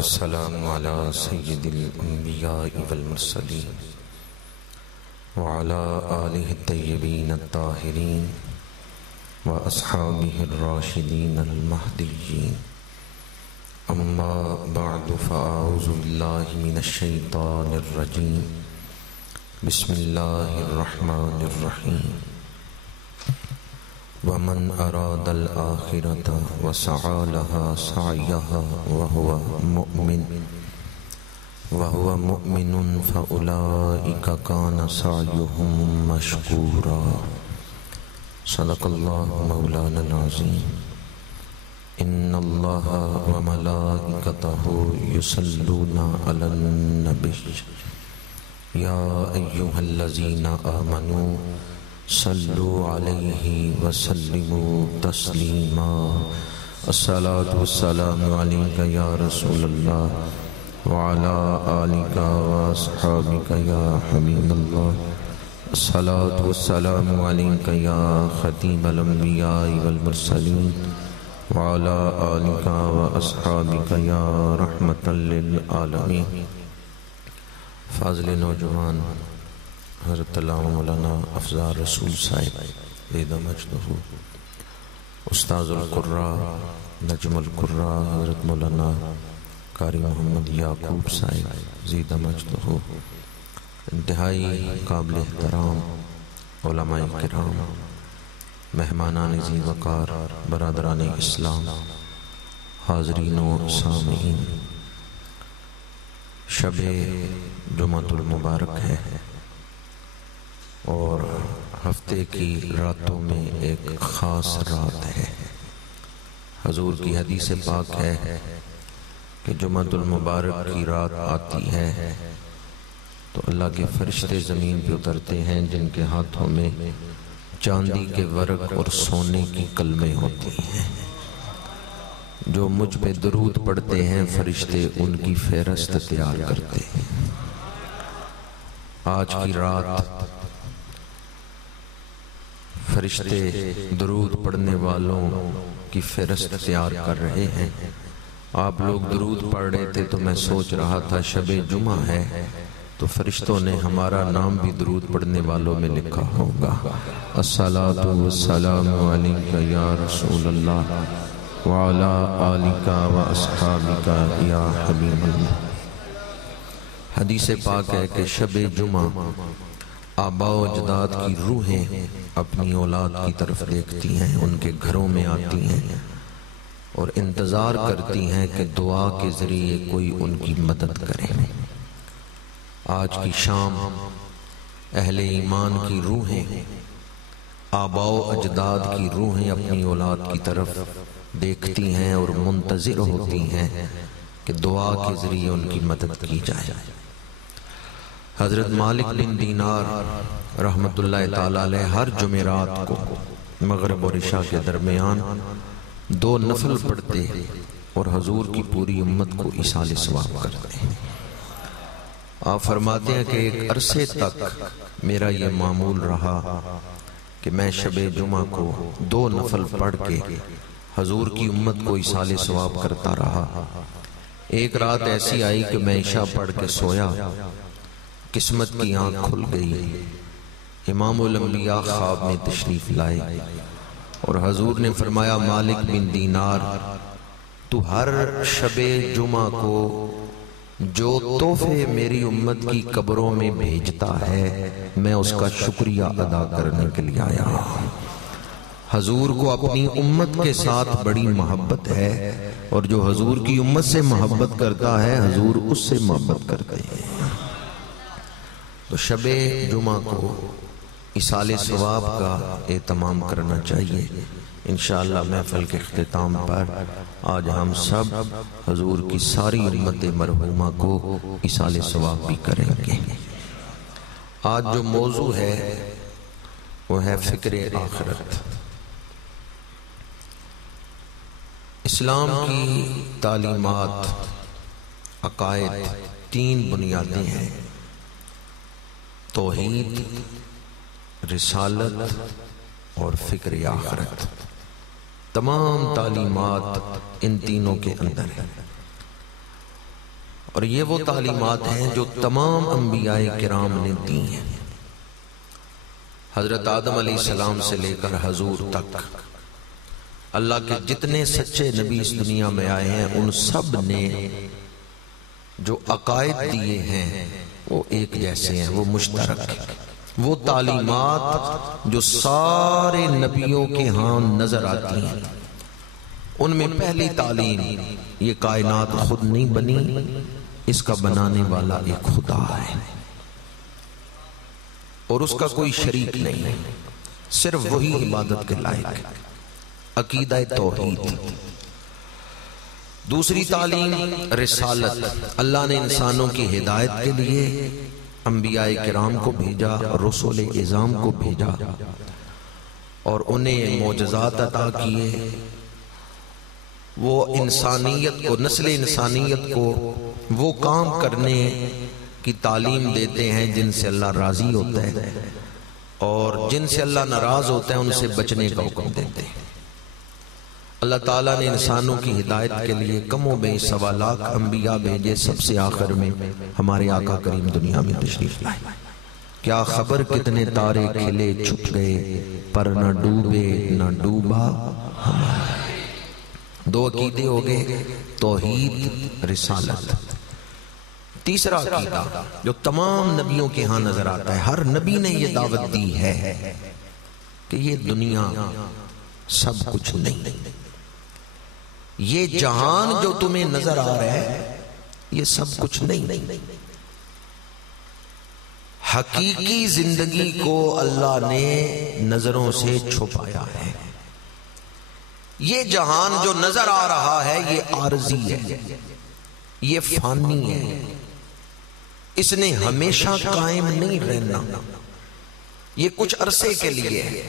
والسلام على سيد الأنبياء والمرسلين وعلى آله الطيبين الطاهرين وأصحابه الراشدين المهديين. أما بعد فأعوذ بالله من الشيطان الرجيم. بسم الله الرحمن الرحيم. ومن أراد الآخرة وسعى لها سعيها وهو مؤمن فأولئك كان سعيهم مشكورا. صدق الله مولانا العظيم. إن الله وملائكته يصلون على النبي يا أيها الذين آمنوا صلوا عليه وسلموا تسليما. الصلاة والسلام عليك يا رسول الله وعلى آلك وأصحابك يا حبيب الله. الصلاة والسلام عليك يا ختيم الأنبياء والمرسلين وعلى آلك وأصحابك يا رحمة للعالمين. فاضل نوجوان حضرت علامہ مولانا افضل رسول صاحب زیدہ مجدہ، استاذ القراء نجم القراء حضرت مولانا قاری محمد یعقوب صاحب زیدہ مجدہ، انتہائی قابل احترام علماء کرام، مہمانان ذی وقار، برادران اسلام، حاضرین و سامعین، شب جمعۃ المبارک ہے اور ہفتے کی راتوں میں ایک خاص رات ہے. حضور کی حدیث پاک ہے کہ جمعۃ المبارک کی رات آتی ہے تو اللہ کے فرشتے زمین پہ اترتے ہیں جن کے ہاتھوں میں چاندی کے ورق اور سونے کی قلمیں ہوتی ہیں. جو مجھ پہ درود پڑھتے ہیں فرشتے ان کی فہرست تیار کرتے ہیں. آج کی رات فرشتے درود پڑھنے والوں کی فہرست تیار کر رہے ہیں. آپ لوگ درود پڑھ رہے تھے تو میں سوچ رہا تھا شب جمعہ ہے تو فرشتوں نے ہمارا نام بھی درود پڑھنے والوں میں لکھا ہوگا. الصلاۃ والسلام علیک یا رسول اللہ وعلی آلک واصحابک یا حبیب اللہ. حدیث پاک ہے کہ شب جمعہ آباء و اجداد کی روحیں اپنی اولاد کی طرف دیکھتی ہیں، ان کے گھروں میں آتی ہیں اور انتظار کرتی ہیں کہ دعا کے ذریعے کوئی ان کی مدد کرے. آج کی شام اہل ایمان کی روحیں، آباء و اجداد کی روحیں اپنی اولاد کی طرف دیکھتی ہیں اور منتظر ہوتی ہیں کہ دعا کے ذریعے ان کی مدد کی جائے. حضرت مالک بن دینار رحمت اللہ تعالیٰ علیہ ہر جمعرات کو مغرب اور عشاء کے درمیان 2 نفل پڑھتے اور حضور کی پوری امت کو ایصال ثواب کرتے ہیں. آپ فرماتے ہیں کہ ایک عرصے تک میرا یہ معمول رہا کہ میں شب جمعہ کو 2 نفل پڑھ کے حضور کی امت کو ایصال ثواب کرتا رہا. ایک رات ایسی آئی کہ میں عشاء پڑھ کے سویا، قسمت کی آنکھ کھل گئی، امام الانبیاء خواب میں تشریف لائے اور حضور نے فرمایا مالک بن دینار تو ہر شب جمعہ کو جو تحفے میری امت کی قبروں میں بھیجتا ہے میں اس کا شکریہ ادا کرنے کے لیے آیا. حضور کو اپنی امت کے ساتھ بڑی محبت ہے اور جو حضور کی امت سے محبت کرتا ہے حضور اس سے محبت کرتے ہیں. تو شب جمعہ کو ایصال ثواب کا اہتمام کرنا چاہیے. انشاءاللہ محفل کے اختتام پر آج ہم سب حضور کی ساری امت مرحومہ کو ایصال ثواب بھی کریں گے. آج جو موضوع ہے وہ ہے فکر آخرت. اسلام کی تعلیمات، عقائد 3 بنیادیں ہیں: توحید، رسالت اور فکر آخرت. تمام تعلیمات ان تینوں کے اندر ہیں. اور یہ وہ تعلیمات ہیں جو تمام انبیاء کرام نے دی ہیں، حضرت آدم علیہ السلام سے لے کر حضور تک اللہ کے جتنے سچے نبی اس دنیا میں آئے ہیں ان سب نے جو عقائد دیے ہیں وہ ایک جیسے ہیں، وہ مشترک ہیں۔ وہ تعلیمات جو سارے نبیوں کے ہاں نظر آتی ہیں، ان میں پہلی تعلیم یہ کائنات خود نہیں بنی، اس کا بنانے والا ایک خدا ہے اور اس کا کوئی شریک نہیں ہے، صرف وہی عبادت کے لائق ہے، عقیدہ توحید۔ دوسری تعلیم رسالت، اللہ نے انسانوں کی ہدایت کے لیے انبیاء کرام کو بھیجا، رسول اعظام کو بھیجا اور انہیں معجزات عطا کیے، وہ انسانیت کو، نسل انسانیت کو وہ کام کرنے کی تعلیم دیتے ہیں جن سے اللہ راضی ہوتا ہے، اور جن سے اللہ ناراض ہوتا ہے ان سے بچنے کا حکم دیتے ہیں۔ اللہ تعالیٰ نے انسانوں کی ہدایت کے لیے کم و بیش 1.25 لاکھ انبیاء بھیجے، سب سے آخر میں ہمارے آقا کریم دنیا میں تشریف لائے۔ کیا خبر کتنے تارے کھلے چھپ گئے، پر نہ ڈوبے نہ ڈوبا ہمارا۔ دو عقیدے ہو گئے، توحید، رسالت۔ تیسرا عقیدہ جو تمام نبیوں کے ہاں نظر آتا ہے، ہر نبی نے یہ دعوت دی ہے کہ یہ دنیا سب کچھ نہیں، یہ جہان جو تمہیں نظر آ رہا ہے یہ سب کچھ نہیں، حقیقی زندگی کو اللہ نے نظروں سے چھپایا ہے۔ یہ جہان جو نظر آ رہا ہے یہ عارضی ہے، یہ فانی ہے، اس نے ہمیشہ قائم نہیں رہنا، یہ کچھ عرصے کے لیے ہے۔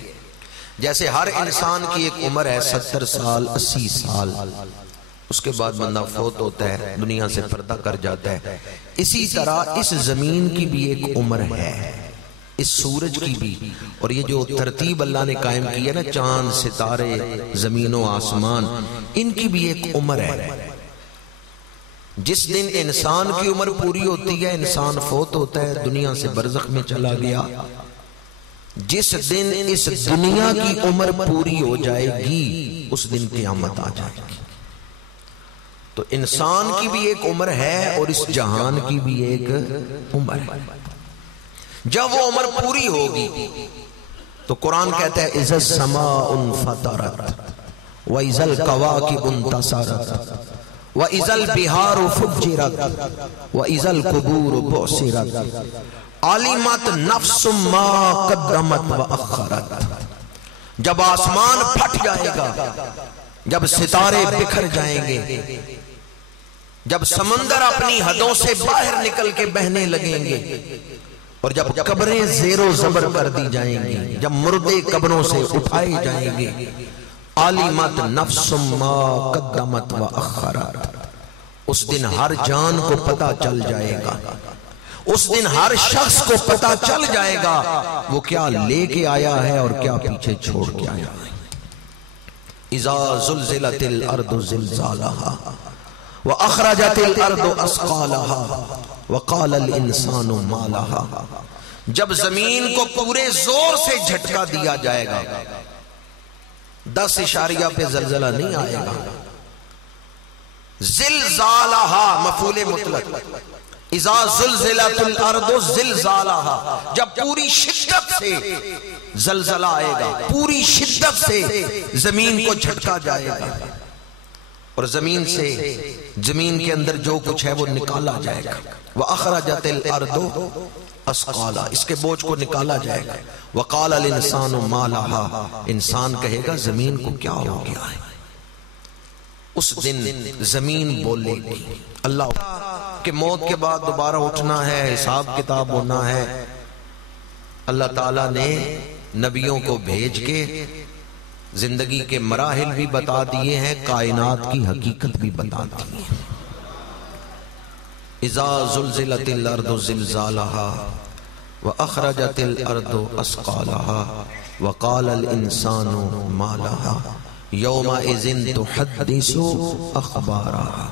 جیسے ہر انسان کی ایک عمر ہے 70 سال 80 سال، اس کے بعد بندہ فوت ہوتا ہے، دنیا سے پردہ کر جاتا ہے، اسی طرح اس زمین کی بھی ایک عمر ہے، اس سورج کی بھی، اور یہ جو ترتیب اللہ نے قائم کی ہے نا، چاند، ستارے، زمین و آسمان، ان کی بھی ایک عمر ہے۔ جس دن انسان کی عمر پوری ہوتی ہے انسان فوت ہوتا ہے، دنیا سے برزخ میں چلا گیا۔ جس دن اس دنیا کی عمر پوری ہو جائے گی اس دن قیامت آ جائے گی۔ تو انسان کی بھی ایک عمر ہے اور اس جہان کی بھی ایک عمر ہے۔ جب وہ عمر پوری ہوگی تو قرآن کہتا ہے اِذَا السَّمَاءُ انْفَطَرَتْ وَإِذَا الْكَوَاكِبُ انْتَثَرَتْ وَإِذَا الْبِحَارُ فُجِّرَتْ وَإِذَا الْقُبُورُ بُعْثِرَتْ عَلِمَتْ نَفْسٌ مَا قَدَّمَتْ وَأَخَّرَتْ۔ جب آسمان پھٹ جائے گا، جب ستارے بکھر جائیں گے، جب سمندر اپنی حدوں سے باہر نکل کے بہنے لگیں گے، اور جب قبریں زیر و زبر کر دی جائیں گی، جب مردے قبروں سے اٹھائے جائیں گے، عَلِمَتْ نَفْسٌ مَا قَدَّمَتْ وَأَخَّرَتْ، اس دن ہر جان کو پتہ چل جائے گا، اس دن ہر شخص کو پتہ چل جائے گا وہ کیا لے کے آیا ہے اور کیا پیچھے چھوڑ کے آیا ہے۔ اِذَا زُلْزِلَتِ الْأَرْضُ زِلْزَالَهَا وَأَخْرَجَتِ الْأَرْضُ أَثْقَالَهَا وَقَالَ الْإِنسَانُ مَا لَهَا، جب زمین کو پورے زور سے جھٹکا دیا جائے گا، 10 اشاریہ پہ زلزلہ نہیں آئے گا، زلزالها مفعول مطلق، اذا زلزلت الارض زلزالها، جب پوری شدت سے زلزلہ آئے گا، پوری شدت سے زمین کو جھٹکا جائے گا، اور زمین سے، زمین کے اندر جو کچھ ہے وہ نکالا جائے گا، وَأَخْرَجَتِ الْأَرْضُ أَثْقَالَهَا، اس کے بوجھ کو نکالا جائے گا، وَقَالَ الْإِنسَانُ مَا لَهَا، انسان کہے گا زمین کو کیا ہو گیا ہے۔ اس دن زمین بولے گی، اللہ کہ موت کے بعد دوبارہ اٹھنا ہے، حساب کتاب ہونا ہے۔ اللہ تعالیٰ نے نبیوں کو بھیج کے زندگی کے مراحل بھی بتا دیے ہیں، کائنات کی حقیقت بھی بتا دی ہے۔ اذا زلزلت الارض زلزالها واخرجت الارض اثقالها وقال الانسان ما لها یومئذ تحدث اخبارها،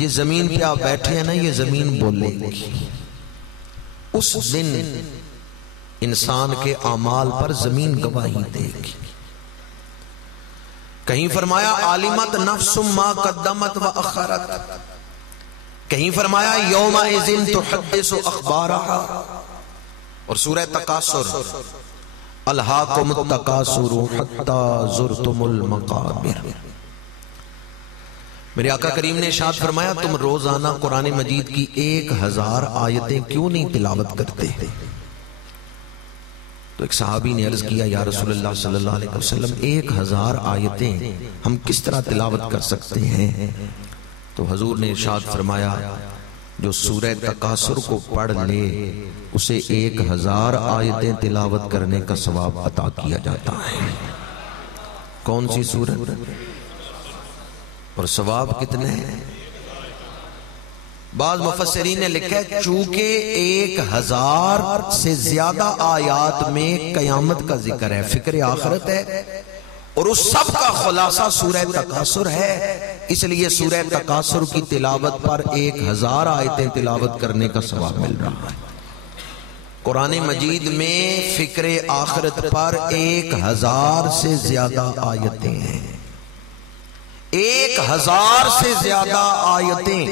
یہ زمین پہ آپ بیٹھے ہیں نا، یہ زمین بولے گی. اس دن انسان کے اعمال پر زمین گواہی دے گی. کہیں فرمایا عالمت نفس ما قدمت و اخرت، کہیں فرمایا یومئذ تحدث اخبارها، اور سورہ تکاثر الہاکم التکاثر حتی زرتم المقابر. میرے آقا کریم نے ارشاد فرمایا تم روزانہ قرآن مجید کی 1000 آیتیں کیوں نہیں تلاوت کرتے؟ تو ایک صحابی نے عرض کیا یا رسول اللہ صلی اللہ علیہ وسلم 1000 آیتیں ہم کس طرح تلاوت کر سکتے ہیں؟ تو حضور نے ارشاد فرمایا جو سورہ تکاثر کو پڑھ لے اسے 1000 آیتیں تلاوت کرنے کا ثواب عطا کیا جاتا ہے. کون سی سورت اور ثواب کتنے ہیں؟ بعض مفسرین نے لکھا ہے چونکہ 1000 سے زیادہ آیات میں قیامت کا ذکر ہے، فکر آخرت ہے، اور اس سب کا خلاصہ سورہ تکاثر ہے، اس لیے سورہ تکاثر کی تلاوت پر 1000 آیتیں تلاوت کرنے کا ثواب مل رہا ہے. قرآن مجید میں فکر آخرت پر 1000 سے زیادہ آیتیں ہیں. 1000 سے زیادہ آیتیں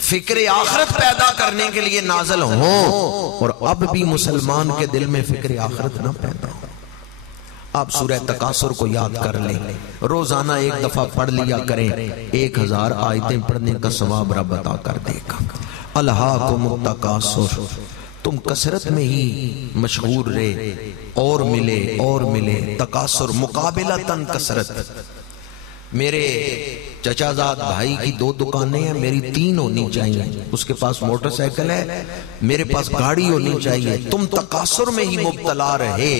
فکر آخرت پیدا کرنے کے لیے نازل ہوں، اور اب بھی مسلمان کے دل میں فکر آخرت نہ پیدا ہو. آپ سورہ تکاثر کو یاد کر لیں، روزانہ ایک دفعہ پڑھ لیا کریں، 1000 آیتیں پڑھنے کا ثواب رب عطا کر دے گا. الہاکم التکاثر، تم کثرت میں ہی مشغول رہے، اور ملے اور ملے. تکاثر مقابلتاً کثرت. میرے چچا زاد بھائی کی 2 دکانیں ہیں، میری 3 ہونی چاہیے. اس کے پاس موٹر سائیکل ہے، میرے پاس گاڑی ہونی چاہیے. تم تکاثر میں ہی مبتلا رہے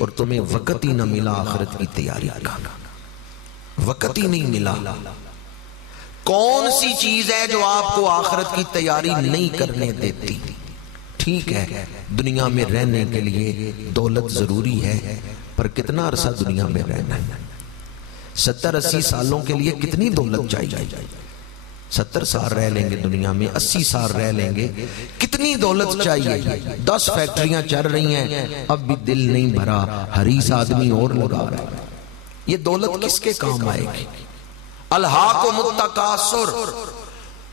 اور تمہیں وقت ہی نہ ملا آخرت کی تیاری کا. وقت ہی نہیں ملا. کون سی چیز ہے جو آپ کو آخرت کی تیاری نہیں کرنے دیتی؟ ٹھیک ہے دنیا میں رہنے کے لیے دولت ضروری ہے، پر کتنا عرصہ دنیا میں رہنا ہے؟ 70-80 سالوں کے لیے کتنی دولت چاہیے؟ 70 سال رہ لیں گے دنیا میں، 80 سال رہ لیں گے، کتنی دولت چاہیے؟ 10 فیکٹریاں چل رہی ہیں، اب بھی دل نہیں بھرا، حریص آدمی اور لگا رہا ہے. یہ دولت کس کے کام آئے گی؟ الہاکم التکاثر،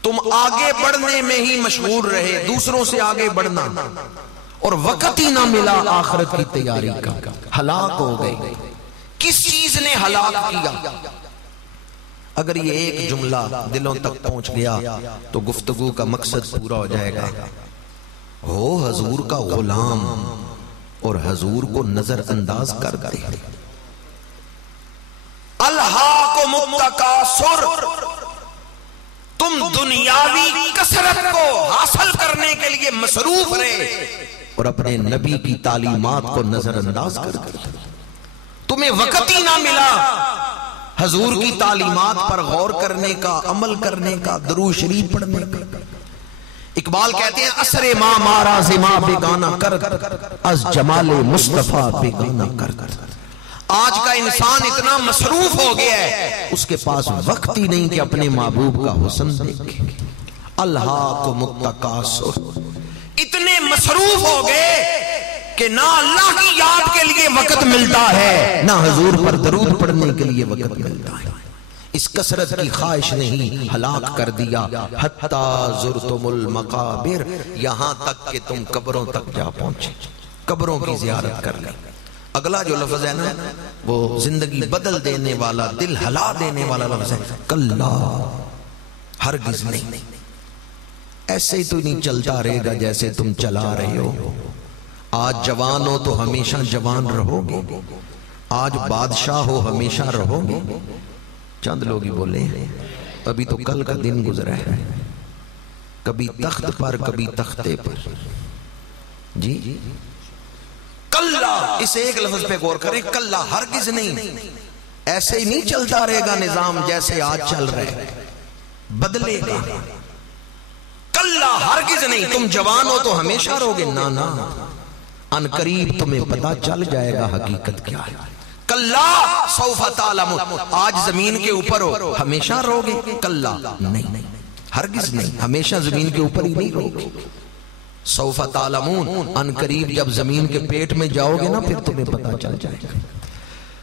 تم آگے بڑھنے میں ہی مشغول رہے، دوسروں سے آگے بڑھنا، اور وقت ہی نہ ملا آخرت کی تیاری کا. ہلاک ہو گئے. کس چیز نے ہلاک کیا؟ اگر یہ ایک جملہ دلوں تک پہنچ گیا تو گفتگو کا مقصد پورا ہو جائے گا. ہو حضور کا غلام اور حضور کو نظر انداز کر دے. الہاکم التکاثر، تم دنیاوی کثرت کو حاصل کرنے کے لیے مصروف رہے اور اپنے نبی کی تعلیمات کو نظر انداز کر دے. تمہیں وقت ہی نہ ملا حضور کی تعلیمات پر غور کرنے کا، عمل کرنے کا، درود شریف پڑھنے کا. اقبال کہتے ہیں اسرے ما مارا زما بیگانہ کر از جمال مصطفیٰ بیگانہ کر. آج کا انسان اتنا مصروف ہو گیا ہے اس کے پاس وقت ہی نہیں کہ اپنے محبوب کا حسن دیکھے. الہاکم التکاثر، اتنے مصروف ہو گئے کہ نہ اللہ کی یاد کے لیے وقت ملتا ہے، نہ حضور پر درود پڑھنے کے لیے وقت ملتا ہے. اس کثرت کی خواہش نے ہی ہلاک کر دیا. حتی زرتم المقابر، یہاں تک کہ تم قبروں تک جا پہنچے، قبروں کی زیارت کر لیں. اگلا جو لفظ ہے نا وہ زندگی بدل دینے والا، دل ہلا دینے والا لفظ ہے کلا، ہرگز نہیں. ایسے ہی تو نہیں چلتا رہے گا جیسے تم چلا رہے ہو. آج جوان ہو تو ہمیشہ جوان رہو گے، آج بادشاہ ہو ہمیشہ رہو گے. چند لوگ ہی بولے ابھی تو کل کا دن گزرا ہے، کبھی تخت پر کبھی تختے پر. جی کلا، اس ایک لفظ پہ غور کریں. کلا، ہرگز نہیں. ایسے ہی نہیں چلتا رہے گا نظام جیسے آج چل رہے، بدلے گا. کلا، ہرگز نہیں. تم جوان ہو تو ہمیشہ رہو گے، نا ان قریب تمہیں پتا چل جائے گا حقیقت کیا ہے. کلا سوف تعلمون، آج زمین کے اوپر ہو ہمیشہ رہو گے، کلا نہیں. ہرگز نہیں، ہمیشہ زمین کے اوپر ہی نہیں رہو. سوف تعلمون، ان قریب جب زمین کے پیٹ میں جاؤ گے نا پھر تمہیں پتا چل جائے گا.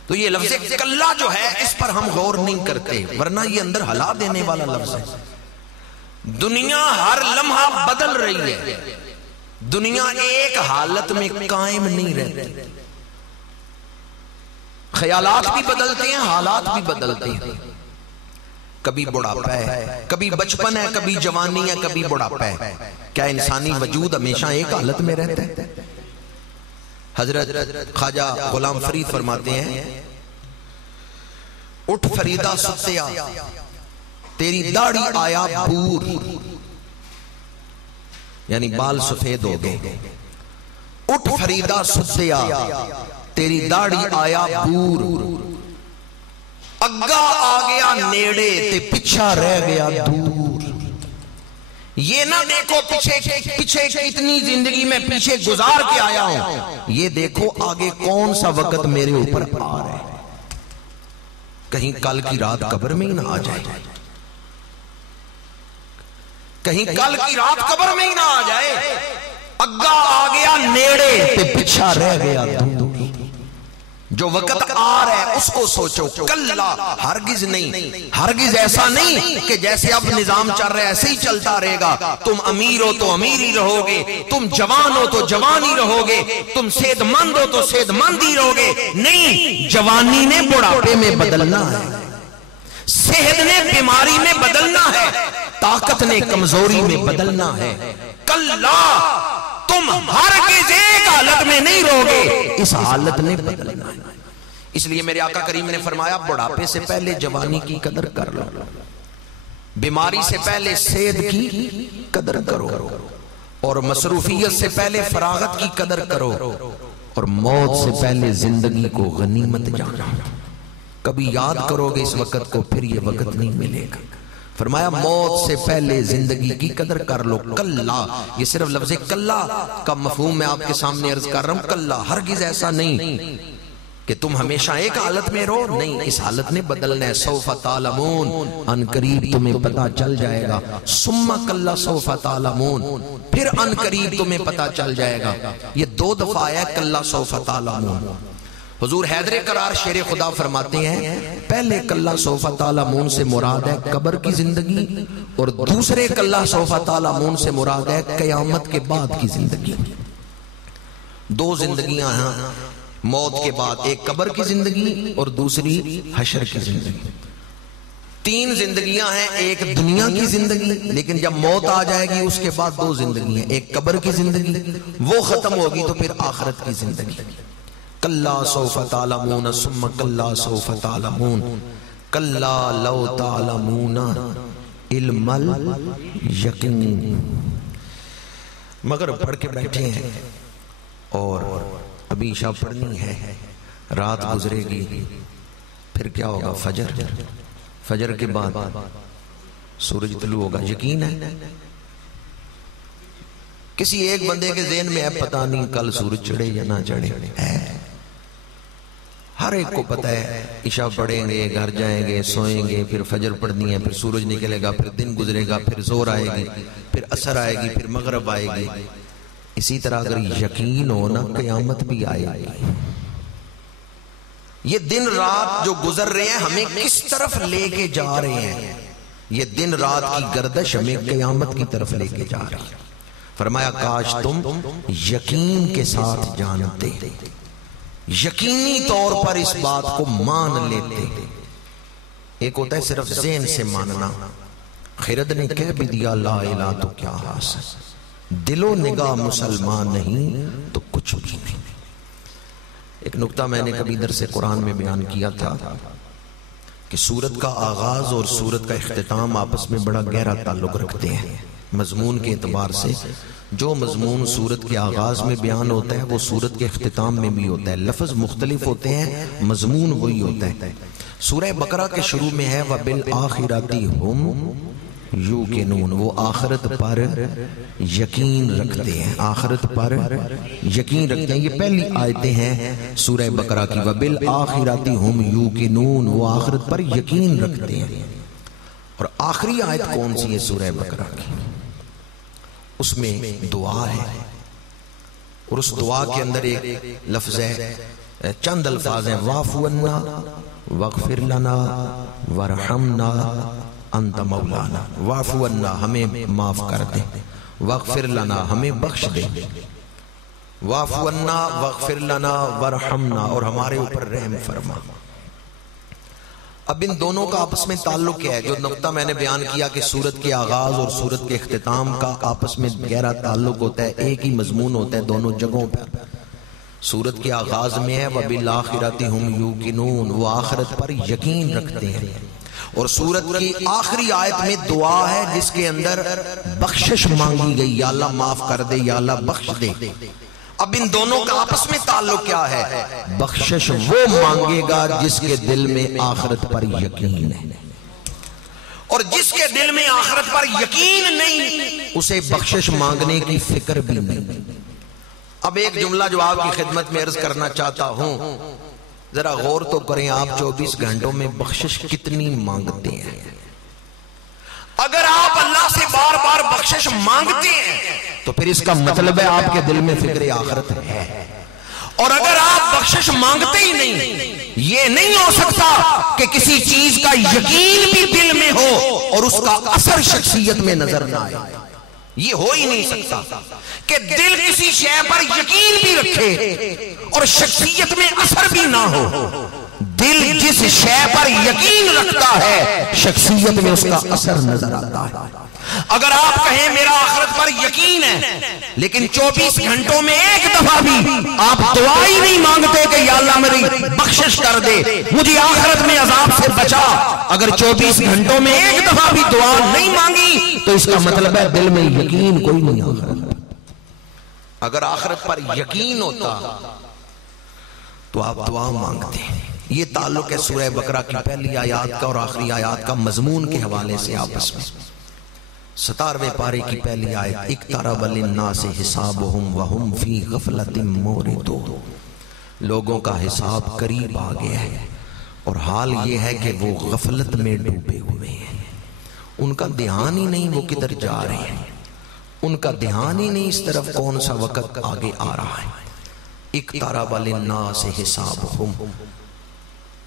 تو یہ لفظ کلا جو ہے اس پر ہم غور نہیں کرتے، ورنہ یہ اندر ہلا دینے والا لفظ ہے. دنیا ہر لمحہ بدل رہی ہے، دنیا ایک حالت میں قائم نہیں رہتی، خیالات بھی بدلتے ہیں، حالات بھی بدلتے ہیں. کبھی بڑھاپا ہے، کبھی بچپن ہے، کبھی جوانی ہے، کبھی بڑھاپا ہے. کیا انسانی وجود ہمیشہ ایک حالت میں رہتا ہے؟ حضرت خواجہ غلام فرید فرماتے ہیں، اٹھ فریدہ ستیا تیری داڑھی آیا بور، یعنی بال سفید ہو گئے. اٹھ فریدہ ستیا تیری داڑھی آیا بور، اگا آ گیا نیڑے تے پیچھا رہ گیا دور. یہ نہ دیکھو پیچھے کتنی زندگی میں پیچھے گزار کے آیا ہوں، یہ دیکھو آگے کون سا وقت میرے اوپر آ رہا ہے. کہیں کل کی رات قبر میں ہی نہ آ جائے، کہیں کل کی رات قبر میں ہی نہ آ جائے. اگا آ گیا نیڑے تے پیچھا رہ گیا دور. جو وقت آ رہا ہے اس کو سوچو. کلا، ہرگز نہیں، ہرگز ایسا نہیں کہ جیسے اب نظام چل رہا ہے ایسے ہی چلتا رہے گا. تم امیر ہو تو امیر ہی رہو گے، تم جوان ہو تو جوان ہی رہو گے، تم صحت مند ہو تو صحت مند ہی رہو گے. نہیں، جوانی نے بڑھاپے میں بدلنا ہے، صحت نے بیماری میں بدلنا ہے، طاقت نے کمزوری میں بدلنا ہے. کلا، تم ہرگز ایک حالت میں نہیں رہو گے، اس حالت نے بدلنا ہے. اس لیے میرے آقا کریم نے فرمایا بڑھاپے سے پہلے جوانی کی قدر کر لو، بیماری سے پہلے صحت کی قدر کرو، اور مصروفیت سے پہلے فراغت کی قدر کرو، اور موت سے پہلے زندگی کو غنیمت جانا. کبھی یاد کرو گے اس وقت کو، پھر یہ وقت نہیں ملے گا. فرمایا موت سے پہلے زندگی کی قدر کر لو. کلا، یہ صرف لفظ کلا کا مفہوم میں آپ کے سامنے عرض کر رہا ہوں. کلا، ہرگز ایسا نہیں کہ تم ہمیشہ ایک حالت میں رہو، نہیں، اس حالت نے بدلنا ہے. سوف تعلمون، ان قریب تمہیں پتا چل جائے گا. ثم کلا سوف تعلمون، پھر ان قریب تمہیں پتا چل جائے گا. یہ 2 دفعہ آیا کلا سوف تعلمون. حضور حیدر قرار شیر خدا فرماتے ہیں پہلے کلا سوف تعلمون سے مراد ہے قبر کی زندگی، اور دوسرے کلا سوف تعلمون سے مراد ہے قیامت کے بعد کی زندگی. 2 زندگیاں ہیں موت کے بعد، ایک قبر کی زندگی اور دوسری حشر کی زندگی. 3 زندگیاں ہیں، ایک دنیا کی زندگی، لیکن جب موت آ جائے گی اس کے بعد 2 زندگیاں، ایک قبر کی زندگی وہ ختم ہوگی تو پھر آخرت کی زندگی. کلا سوف تعلمون ثم کلا سوف تعلمون کلا لو تعلمون علم الیقین. مگر پڑھ کے بیٹھے ہیں اور ابھی عشاء پڑھنی ہے، رات گزرے گی، پھر کیا ہوگا؟ فجر کے بعد سورج طلوع ہوگا. یقین ہے کسی ایک بندے کے ذہن میں ہے پتہ نہیں کل سورج چڑھے یا نہ چڑھے؟ ہر ایک کو پتہ ہے عشاء پڑھیں گے، گھر جائیں گے، سوئیں گے، پھر فجر پڑھنی ہے، پھر سورج نکلے گا، پھر دن گزرے گا، پھر زور آئے گی، پھر عصر آئے گی، پھر مغرب آئے گی. اسی طرح اگر یقین ہو نا قیامت بھی آئے گی. یہ دن رات جو گزر رہے ہیں ہمیں کس طرف لے کے جا رہے ہیں؟ یہ دن رات کی گردش ہمیں قیامت کی طرف لے کے جا رہی ہے. فرمایا کاش تم یقین کے ساتھ جانتے، یقینی طور پر اس بات کو مان لیتے. ایک ہوتا ہے صرف ذہن سے ماننا. خرد نے کہہ بھی دیا لا الہ تو کیا حاصل، دل و نگاہ مسلمان نہیں تو کچھ بھی نہیں. ایک نکتہ میں نے کبھی درس قرآن میں بیان کیا تھا کہ سورت کا آغاز اور سورت کا اختتام آپس میں بڑا گہرا تعلق رکھتے ہیں مضمون کے اعتبار سے. جو مضمون سورت کے آغاز میں بیان ہوتا ہے وہ سورت کے اختتام میں بھی ہوتا ہے. لفظ مختلف ہوتے ہیں، مضمون وہی ہوتا ہے. سورہ بقرہ کے شروع میں ہے وَبِالْآخِرَةِ هُمْ یوقنون، وہ آخرت پر یقین رکھتے ہیں، آخرت پر یقین رکھتے ہیں. یہ پہلی آیتیں ہیں سورہ بقرہ کی. وَبِالْآخِرَةِ هُمْ یوقنون، وہ آخرت پر یقین رکھتے ہیں. اور آخری آیت کون سی ہے سورہ بقرہ کی؟ اس میں دعا ہے، اور اس دعا کے اندر ایک لفظ ہے، چند الفاظ ہیں، واعف عنا واغفر لنا وارحمنا انت مولانا۔ واعف عنا ہمیں معاف کر دے، واغفر لنا ہمیں بخش دے، واعف عنا واغفر لنا وارحمنا اور ہمارے اوپر رحم فرما۔ اب ان دونوں کا آپس میں تعلق کیا ہے؟ جو نقطہ میں نے بیان کیا کہ سورت کے آغاز اور سورت کے اختتام کا آپس میں گہرا تعلق ہوتا ہے، ایک ہی مضمون ہوتا ہے دونوں جگہوں پر۔ سورت کے آغاز میں ہے وَبِالْآخِرَةِ هُمْ يُوقِنُونَ، وہ آخرت پر یقین رکھتے ہیں، اور سورت کی آخری آیت میں دعا ہے جس کے اندر بخشش مانگی گئی، یا اللہ معاف کر دے، یا اللہ بخش دے۔ اب ان دونوں کا آپس میں تعلق کیا ہے؟ بخشش وہ مانگے گا جس کے دل میں آخرت پر یقین ہے، اور جس کے دل میں آخرت پر یقین نہیں اسے بخشش مانگنے کی فکر بھی نہیں۔ اب ایک جملہ جو آپ کی خدمت میں عرض کرنا چاہتا ہوں، ذرا غور تو کریں، آپ 24 گھنٹوں میں بخشش کتنی مانگتے ہیں؟ اگر آپ اللہ سے بار بار بخشش مانگتے ہیں تو پھر اس کا مطلب ہے آپ کے دل میں فکر آخرت ہے، اور اگر آپ بخشش مانگتے ہی نہیں، یہ نہیں ہو سکتا کہ کسی چیز کا یقین بھی دل میں ہو اور اس کا اثر شخصیت میں نظر نہ آئے۔ یہ ہو ہی نہیں سکتا کہ دل کسی شے پر یقین بھی رکھے اور شخصیت میں اثر بھی نہ ہو۔ دل جس شے پر یقین رکھتا ہے شخصیت میں اس کا اثر نظر آتا ہے۔ اگر آپ کہیں میرا آخرت پر یقین ہے لیکن 24 گھنٹوں میں ایک دفعہ بھی آپ دعا ہی نہیں مانگتے کہ یا اللہ میری بخشش کر دے، مجھے آخرت میں عذاب سے بچا، اگر 24 گھنٹوں میں ایک دفعہ بھی دعا نہیں مانگی تو اس کا مطلب ہے دل میں یقین کوئی نہیں آخرت۔ اگر آخرت پر یقین ہوتا تو آپ دعا مانگتے۔ یہ تعلق ہے سورہ بقرہ کی پہلی آیات کا اور آخری آیات کا مضمون کے حوالے سے آپس میں۔ 17ویں پارے کی پہلی آیت، اقترب للناس حسابهم وهم فی غفلۃ معرضون، لوگوں کا حساب قریب آ گیا ہے اور حال یہ ہے کہ وہ غفلت میں ڈوبے ہوئے ہیں، ان کا دھیان ہی نہیں وہ کدھر جا رہے ہیں، ان کا دھیان ہی نہیں اس طرف کون سا وقت آگے آ رہا ہے۔ اقترب للناس حسابهم،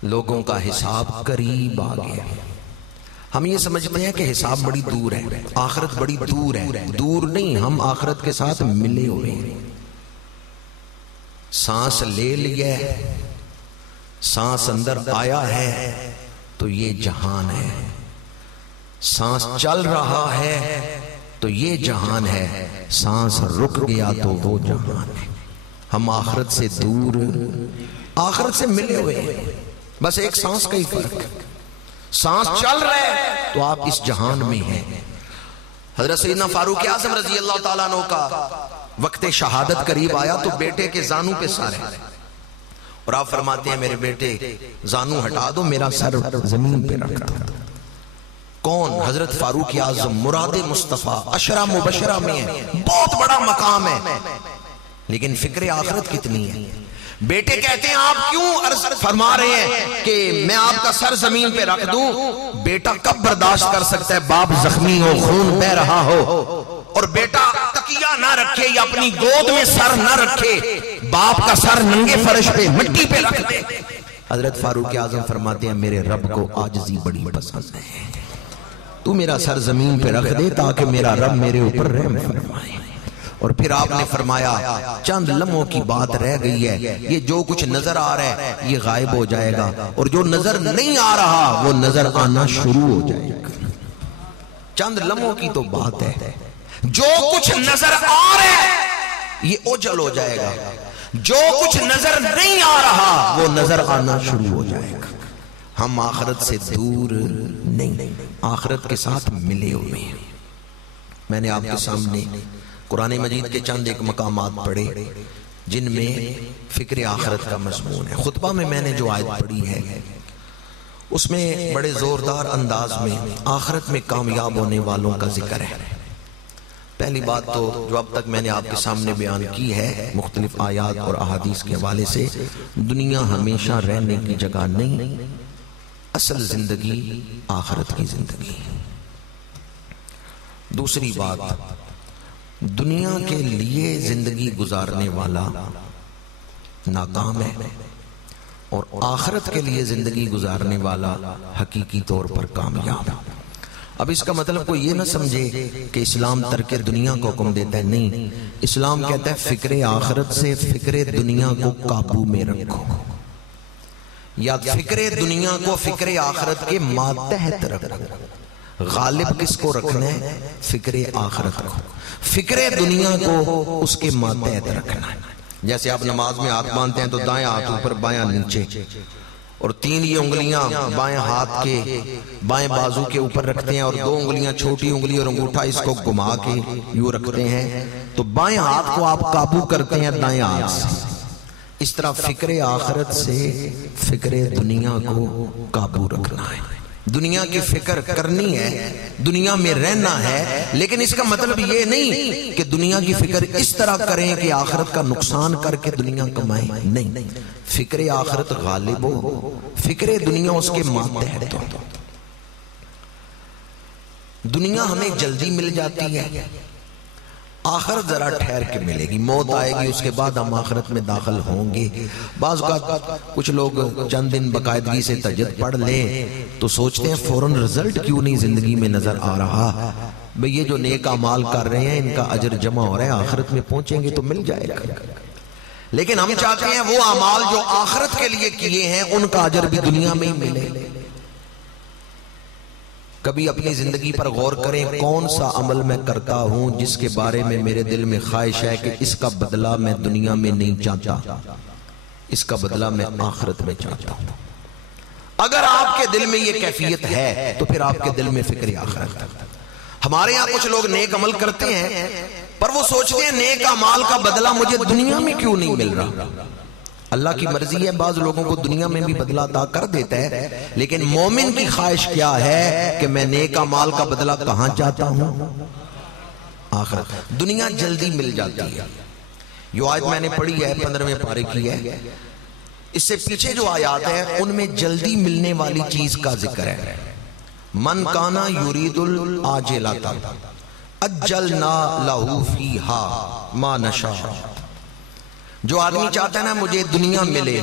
لوگوں کا حساب قریب آ گیا۔ ہم یہ سمجھتے ہیں کہ حساب بڑی دور ہے، آخرت بڑی دور ہے، دور نہیں، ہم آخرت کے ساتھ ملے ہوئے ہیں۔ سانس لے لیا ہے، سانس اندر آیا ہے تو یہ جہان ہے، سانس چل رہا ہے تو یہ جہان ہے، سانس رک گیا تو وہ جہان ہے۔ ہم آخرت سے دور، آخرت سے ملے ہوئے ہیں، بس ایک سانس کا ہی فرق ہے۔ سانس چل رہا ہے تو آپ اس جہان میں ہیں۔ حضرت سیدنا فاروق اعظم رضی اللہ تعالیٰ عنہ کا وقت شہادت قریب آیا تو بیٹے کے زانو پہ سارے، اور آپ فرماتے ہیں میرے بیٹے زانو ہٹا دو، میرا سر زمین پہ رکھ دو۔ کون؟ حضرت فاروق اعظم، مراد مصطفیٰ، عشرہ مبشرہ میں ہے، بہت بڑا مقام ہے، لیکن فکر آخرت کتنی ہے۔ بیٹے کہتے ہیں آپ کیوں عرض فرما رہے ہیں کہ میں آپ کا سر زمین پہ رکھ دوں؟ بیٹا کب برداشت کر سکتا ہے باپ زخمی ہو، خون بہ رہا ہو، اور بیٹا تکیہ نہ رکھے یا اپنی گود میں سر نہ رکھے، باپ کا سر ننگے فرش پہ مٹی پہ رکھ دے۔ حضرت فاروق اعظم فرماتے ہیں میرے رب کو عاجزی بڑی پسند ہے، تو میرا سر زمین پہ رکھ دے تاکہ میرا رب میرے اوپر رحم فرمائے۔ اور پھر آپ نے فرمایا چند لمحوں کی بات رہ گئی ہے، یہ جو کچھ نظر آ رہا ہے یہ غائب ہو جائے گا، اور جو نظر نہیں آ رہا وہ نظر آنا شروع ہو جائے گا۔ چند لمحوں کی تو بات ہے، جو کچھ نظر آ رہا ہے یہ اوجل ہو جائے گا، جو کچھ نظر نہیں آ رہا وہ نظر آنا شروع ہو جائے گا۔ ہم آخرت سے دور نہیں، آخرت کے ساتھ ملے ہوئے ہیں۔ میں نے آپ کے سامنے قرآن مجید کے چند ایک مقامات پڑھے جن میں فکر آخرت کا مضمون ہے۔ خطبہ میں نے جو آیت پڑھی ہے اس میں بڑے زوردار انداز میں آخرت میں کامیاب ہونے والوں کا ذکر ہے۔ پہلی بات تو جو اب تک میں نے آپ کے سامنے بیان کی ہے مختلف آیات اور احادیث کے حوالے سے، دنیا ہمیشہ رہنے کی جگہ نہیں، اصل زندگی آخرت کی زندگی. دوسری بات، دنیا کے لیے زندگی گزارنے والا ناکام ہے اور آخرت کے لیے زندگی گزارنے والا حقیقی طور پر کامیاب. اب اس کا مطلب کوئی یہ نہ سمجھے کہ اسلام ترک دنیا کو حکم دیتا ہے. نہیں، اسلام کہتا ہے فکر آخرت سے فکر دنیا کو قابو میں رکھو، یا فکر دنیا کو فکر آخرت کے ماتحت رکھو. غالب کس کو رکھنا ہے؟ فکر آخرت کو. فکر دنیا کو اس کے ماتحت رکھنا ہے. جیسے آپ نماز میں ہاتھ باندھتے ہیں تو دائیں ہاتھ اوپر بایاں نیچے، اور 3 یہ انگلیاں بائیں ہاتھ کے بائیں بازو کے اوپر رکھتے ہیں، اور 2 انگلیاں چھوٹی انگلی اور انگوٹھا اس کو گھما کے یوں رکھتے ہیں. تو بائیں ہاتھ کو آپ قابو کرتے ہیں دائیں ہاتھ سے. اس طرح فکر آخرت سے فکر دنیا کو قابو رکھنا ہے. دنیا کی فکر کرنی ہے، دنیا میں رہنا ہے، لیکن اس کا مطلب یہ نہیں کہ دنیا کی فکر اس طرح کریں کہ آخرت کا نقصان کر کے دنیا کمائیں. نہیں، فکر آخرت غالب ہو، فکر دنیا اس کے ماتحت ہو. دنیا ہمیں جلدی مل جاتی ہے، آخرت ذرا ٹھہر کے ملے گی. موت آئے گی، اس کے بعد ہم آخرت میں داخل ہوں گے. بعض اوقات کچھ لوگ چند دن باقاعدگی سے تہجد پڑھ لیں تو سوچتے ہیں فوراً رزلٹ کیوں نہیں زندگی میں نظر آ رہا. بھئی یہ جو نیک اعمال کر رہے ہیں ان کا اجر جمع ہو رہا ہے، آخرت میں پہنچیں گے تو مل جائے گا. لیکن ہم چاہتے ہیں وہ اعمال جو آخرت کے لیے کیے ہیں ان کا اجر بھی دنیا میں ہی ملے. کبھی اپنی زندگی پر غور کریں، کون سا عمل میں کرتا ہوں جس کے بارے میں میرے دل میں خواہش ہے کہ اس کا بدلہ میں دنیا میں نہیں چاہتا، اس کا بدلہ میں آخرت میں چاہتا ہوں. اگر آپ کے دل میں یہ کیفیت ہے تو پھر آپ کے دل میں فکر آخرت. ہمارے یہاں کچھ لوگ نیک عمل کرتے ہیں پر وہ سوچتے ہیں نیک اعمال کا بدلہ مجھے دنیا میں کیوں نہیں مل رہا. اللہ کی مرضی ہے، بعض لوگوں کو دنیا میں بھی بدلہ عطا کر دیتا ہے، لیکن مومن کی خواہش کیا ہے کہ میں نیک اعمال کا بدلہ کہاں چاہتا ہوں؟ آخرت. دنیا جلدی مل جاتی ہے. یہ آیت میں نے پڑھی ہے 15ویں پارے کی ہے، اس سے پیچھے جو آیات ہیں ان میں جلدی ملنے والی چیز کا ذکر ہے. من کانا یرید العاجلۃ اجلنا لہ فیہا ما نشاء. جو آدمی چاہتا ہے نا مجھے دنیا ملے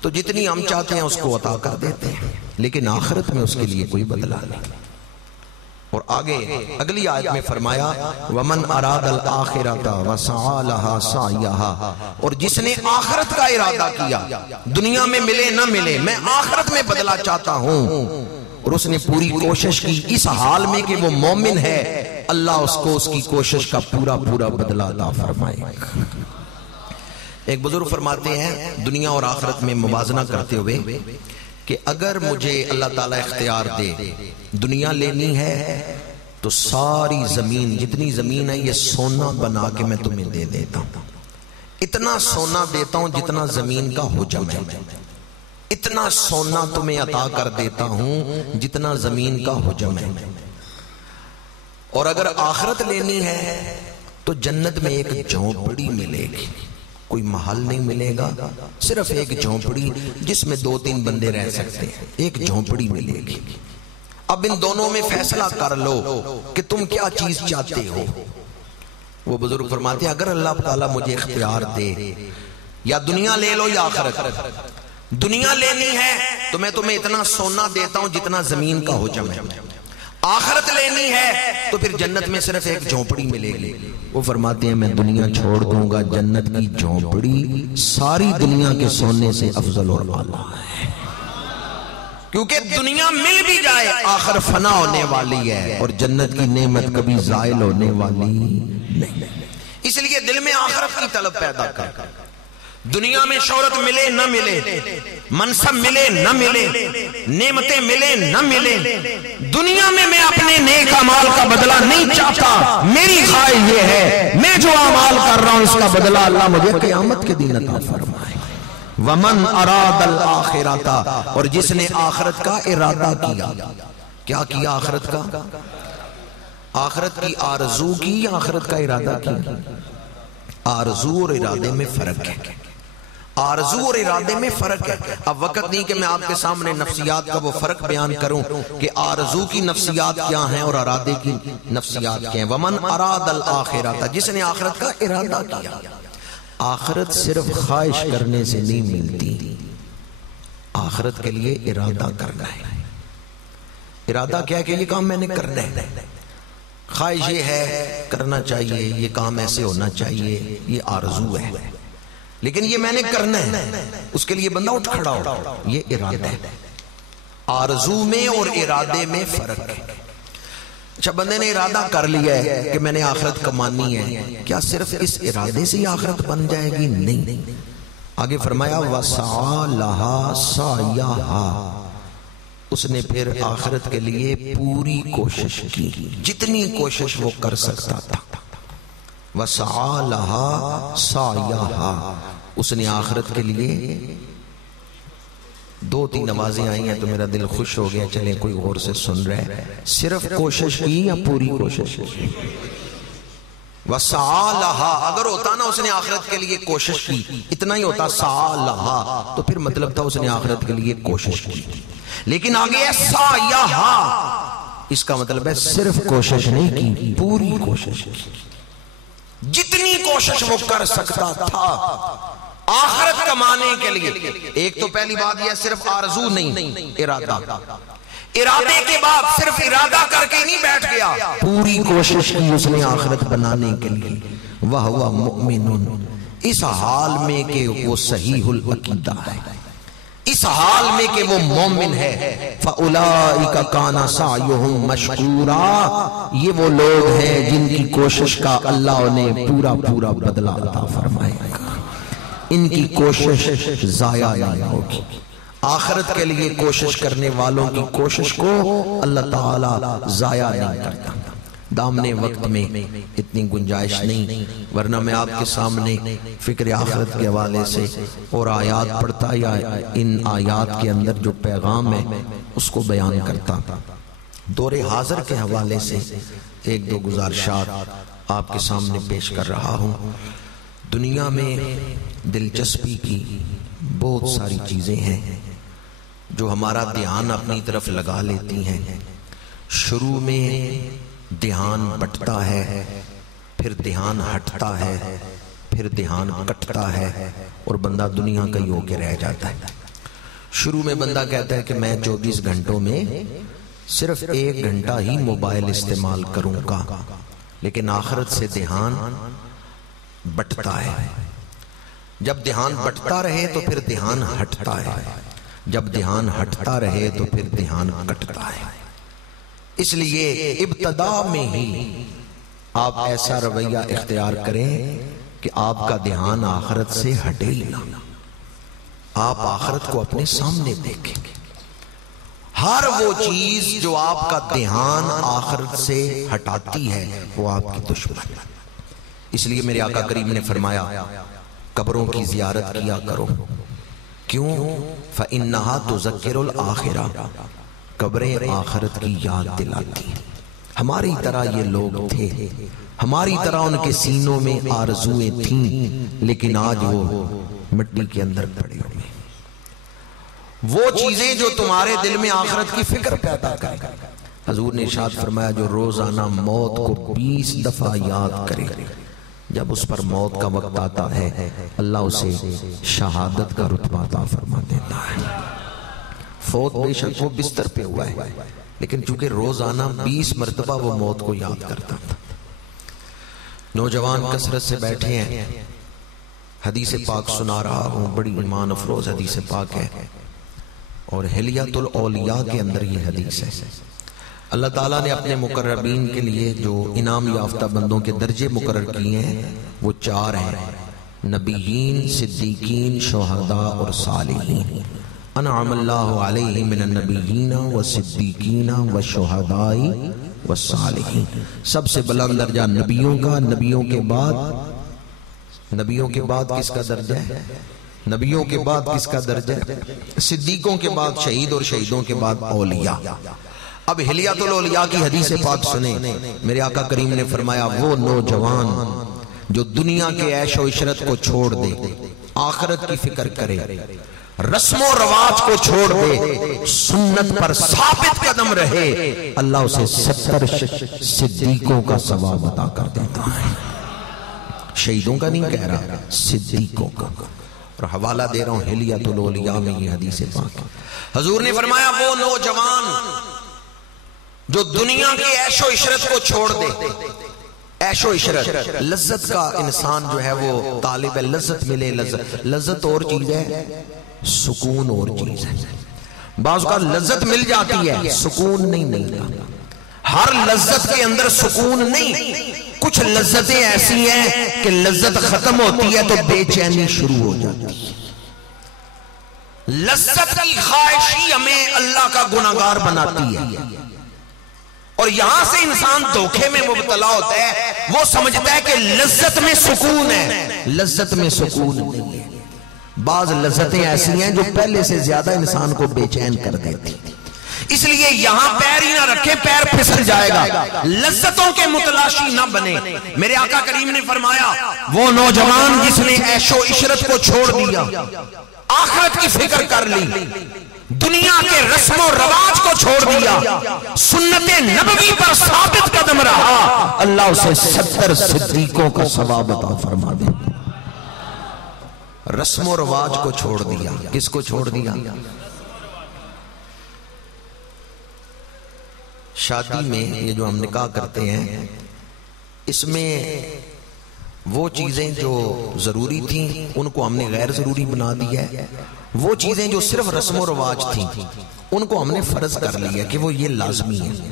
تو جتنی ہم چاہتے ہیں اس کو عطا کر دیتے ہیں، لیکن آخرت میں اس کے لیے کوئی بدلہ نہیں. اور آگے اگلی آیت میں فرمایا وَمَنْ أَرَادَ الْآخِرَةَ وَسَعَى لَهَا سَعْيَهَا. اور جس نے آخرت کا ارادہ کیا، دنیا میں ملے نہ ملے میں آخرت میں بدلہ چاہتا ہوں، اور اس نے پوری کوشش کی اس حال میں کہ وہ مومن ہے، اللہ اس کو اس کی کوشش کا پورا پورا بدلہ عطا فرمائے گا. ایک بزرگ فرماتے ہیں دنیا اور آخرت میں موازنہ کرتے ہوئے کہ اگر مجھے اللہ تعالیٰ اختیار دے دنیا لینی ہے تو ساری زمین، جتنی زمین ہے یہ سونا بنا کے میں تمہیں دے دیتا ہوں. اتنا سونا دیتا ہوں جتنا زمین کا حجم ہے، اتنا سونا تمہیں عطا کر دیتا ہوں جتنا زمین کا حجم ہے. اور اگر آخرت لینی ہے تو جنت میں ایک جھونپڑی ملے گی، کوئی محل نہیں ملے گا، صرف ایک جھونپڑی جس میں 2-3 بندے رہ سکتے ہیں، ایک جھونپڑی ملے گی. اب ان دونوں میں فیصلہ کر لو کہ تم کیا چیز چاہتے ہو. وہ بزرگ فرماتے ہیں اگر اللہ تعالیٰ مجھے اختیار دے یا دنیا لے لو یا آخرت. دنیا لینی ہے تو میں تمہیں اتنا سونا دیتا ہوں جتنا زمین کا حجم ہے. آخرت لینی ہے تو پھر جنت میں صرف ایک جھونپڑی ملے گی. وہ فرماتے ہیں میں دنیا چھوڑ دوں گا، جنت کی جھونپڑی ساری دنیا کے سونے سے افضل اور اعلیٰ ہے. کیونکہ دنیا مل بھی جائے آخر فنا ہونے والی ہے اور جنت کی نعمت کبھی زائل ہونے والی نہیں. اس لیے دل میں آخرت کی طلب پیدا کر. دنیا میں شہرت ملے نہ ملے، منصب ملے نہ ملے، نعمتیں ملے نہ ملے، دنیا میں میں اپنے نیک اعمال کا بدلہ نہیں چاہتا. میری خواہش یہ ہے میں جو اعمال کر رہا ہوں اس کا بدلہ اللہ مجھے قیامت کے دن عطا فرمائے. وَمَنْ أَرَادَ الْآخِرَةَ. اور جس نے آخرت کا ارادہ کیا. کیا کیا آخرت کا؟ آخرت کی آرزو کی یا آخرت کا ارادہ کیا؟ آرزو اور ارادے میں فرق ہے. آرزو اور ارادے میں فرق ہے. اب وقت نہیں کہ میں آپ کے سامنے نفسیات کا وہ فرق بیان کروں کہ آرزو کی نفسیات کیا ہیں اور ارادے کی نفسیات کیا ہیں. ومن اراد الآخرۃ، جس نے آخرت کا ارادہ کیا. آخرت صرف خواہش کرنے سے نہیں ملتی، آخرت کے لیے ارادہ کرنا ہے. ارادہ کیا ہے کہ یہ کام میں نے کرنا ہے. خواہش یہ ہے کرنا چاہیے، یہ کام ایسے ہونا چاہیے، یہ آرزو ہے. لیکن یہ میں نے کرنا ہے، اس کے لیے بندہ اٹھ کھڑا ہو، یہ ارادہ ہے. آرزو میں اور ارادے میں فرق ہے. اچھا، بندے نے ارادہ کر لیا ہے کہ میں نے آخرت کمانی ہے، کیا صرف اس ارادے سے ہی آخرت بن جائے گی؟ نہیں. آگے فرمایا وَسَعَى لَهَا سَعْيَهَا، اس نے پھر آخرت کے لیے پوری کوشش کی، جتنی کوشش وہ کر سکتا تھا. وَسَعَى لَهَا سَعْيَهَا، اس نے آخرت کے لیے 2-3 نمازیں آئی ہیں تو میرا دل خوش ہو گیا. چلیں کوئی غور سے سن رہے ہیں. صرف کوشش کی یا پوری کوشش کی؟ وَسَعَى لَهَا، اگر ہوتا نا اس نے آخرت کے لیے کوشش کی، اتنا ہی ہوتا سَعَى لَهَا، تو پھر مطلب تھا اس نے آخرت کے لیے کوشش کی. لیکن آگے ہے سَعْيَهَا، اس کا مطلب ہے صرف کوشش نہیں کی، پوری کوشش کی. جتنی کوشش وہ کر سکتا تھا آخرت کمانے کے لیے. ایک تو پہلی بات یہ صرف آرزو نہیں، ارادہ. ارادے کے بعد صرف ارادہ کر کے نہیں بیٹھ گیا، پوری کوشش کی اس نے آخرت بنانے کے لیے. وَهُوَ مُؤْمِنٌ، اس حال میں کہ وہ صحیح العقیدہ ہے، اس حال میں کہ وہ مومن ہے. فَأُولَئِكَ كَانَ سَعْيُهُمْ مَشْكُورًا، یہ وہ لوگ ہیں جن کی کوشش کا اللہ انہیں پورا پورا بدلہ عطا فرمائے گا. ان کی کوشش ضائع نہیں ہوگی. آخرت کے لیے کوشش کرنے والوں کی کوشش کو اللہ تعالی ضائع نہیں کرتا. دامنے وقت میں اتنی گنجائش نہیں، ورنہ میں آپ کے سامنے فکر آخرت کے حوالے سے اور آیات پڑھتا یا ان آیات کے اندر جو پیغام ہے اس کو بیان کرتا. دور حاضر کے حوالے سے 1-2 گزارشات آپ کے سامنے پیش کر رہا ہوں. دنیا میں دلچسپی کی بہت ساری چیزیں ہیں جو ہمارا دھیان اپنی طرف لگا لیتی ہیں. شروع میں دھیان بٹتا ہے، پھر دھیان ہٹتا ہے، پھر دھیان کٹتا ہے اور بندہ دنیا کا ہی ہو کے رہ جاتا ہے. شروع میں بندہ کہتا ہے کہ میں 24 گھنٹوں میں صرف 1 گھنٹہ ہی موبائل استعمال کروں گا، لیکن آخرت سے دھیان بٹتا ہے. جب دھیان بٹتا رہے تو پھر دھیان ہٹتا ہے، جب دھیان ہٹتا رہے تو پھر دھیان کٹتا ہے. اس لیے ابتدا میں ہی آپ ایسا رویہ اختیار کریں کہ آپ کا دھیان آخرت سے ہٹے ہی نہ. آپ آخرت کو اپنے سامنے دیکھیں. ہر وہ چیز جو آپ کا دھیان آخرت سے ہٹاتی ہے وہ آپ کی دشمن ہے. اس لیے میرے آقا کریم نے فرمایا قبروں کی زیارت کیا کرو. کیوں؟ فَإِنَّهَا تُذَكِّرُ الْآخِرَةَ، قبریں آخرت کی یاد دلاتی ہیں. ہماری طرح یہ لوگ تھے، ہماری طرح ان کے سینوں میں آرزویں تھیں، لیکن آج وہ مٹی کے اندر پڑے ہوئے. وہ چیزیں جو تمہارے دل میں آخرت کی فکر پیدا کریں. حضور نے ارشاد فرمایا جو روزانہ موت کو 20 دفعہ یاد کرے، جب اس پر موت کا وقت آتا ہے اللہ اسے شہادت کا رتبہ عطا فرما دیتا ہے. فوت بے شک وہ بستر پہ ہوا ہے، لیکن چونکہ روزانہ 20 مرتبہ وہ موت کو یاد کرتا تھا. نوجوان کثرت سے بیٹھے ہیں، حدیث پاک سنا رہا ہوں، بڑی ایمان افروز حدیث پاک ہے اور حلیۃ الاولیاء کے اندر یہ حدیث ہے. اللہ تعالیٰ نے اپنے مقربین کے لیے جو انعام یافتہ بندوں کے درجے مقرر کیے ہیں وہ 4 ہیں: نبیین، صدیقین، شہداء اور صالحین. انعم اللہ علیہم من النبیین والصدیقین والشہداء والصالحین. سب سے بلند درجہ نبیوں کا، نبیوں کے بعد کس کا درجہ ہے؟ نبیوں کے بعد کس کا درجہ ہے؟ صدیقوں کے بعد شہید اور شہیدوں کے بعد اولیاء. اب حلیۃ الاولیاء کی حدیث پاک سنیں. میرے آقا کریم نے فرمایا وہ نوجوان جو دنیا کے عیش و عشرت کو چھوڑ دے، آخرت کی فکر کرے، رسم و رواج کو چھوڑ دے، سنت پر ثابت قدم رہے، اللہ اسے 70 صدیقوں کا ثواب عطا کر دیتا ہے۔ شہیدوں کا نہیں کہہ رہا، صدیقوں کا۔ اور حوالہ دے رہا ہوں حلیۃ الاولیاء میں یہ حدیث پاک۔ حضور نے فرمایا وہ نوجوان جو دنیا کی عیش و عشرت کو چھوڑ دے، عیش و عشرت، لذت کا انسان جو ہے وہ طالب ہے، لذت ملے، لذت اور چیز ہے، سکون اور چیز ہے۔ بعض کا لذت مل جاتی ہے، سکون نہیں ملتا۔ ہر لذت کے اندر سکون نہیں، کچھ لذتیں ایسی ہیں کہ لذت ختم ہوتی ہے تو بے چینی شروع ہو جاتی ہے۔ لذت کی خواہشی ہمیں اللہ کا گناہگار بناتی ہے، اور یہاں سے انسان دھوکے میں مبتلا ہوتا ہے، وہ سمجھتا ہے کہ لذت میں سکون ہے، لذت میں سکون نہیں ہے۔ بعض لذتیں ایسی ہیں جو پہلے سے زیادہ انسان کو بے چین کر دیتی، اس لیے یہاں پیر ہی نہ رکھے، پیر پھسل جائے گا، لذتوں کے متلاشی نہ بنے۔ میرے آقا کریم نے فرمایا وہ نوجوان جس نے عیش و عشرت کو چھوڑ دیا، آخرت کی فکر کر لی، دنیا کے رسم و رواج کو چھوڑ دیا، سنت نبوی پر ثابت قدم رہا، اللہ اسے 70 صدیقوں کا ثواب عطا فرما دے۔ رسم و رواج کو چھوڑ دیا، کس کو چھوڑ دیا؟ شادی میں یہ جو ہم نکاح کرتے ہیں، اس میں وہ چیزیں جو ضروری تھیں ان کو ہم نے غیر ضروری بنا دیا ہے، وہ چیزیں جو صرف رسم و رواج تھیں ان کو ہم نے فرض کر لیا کہ وہ یہ لازمی ہے۔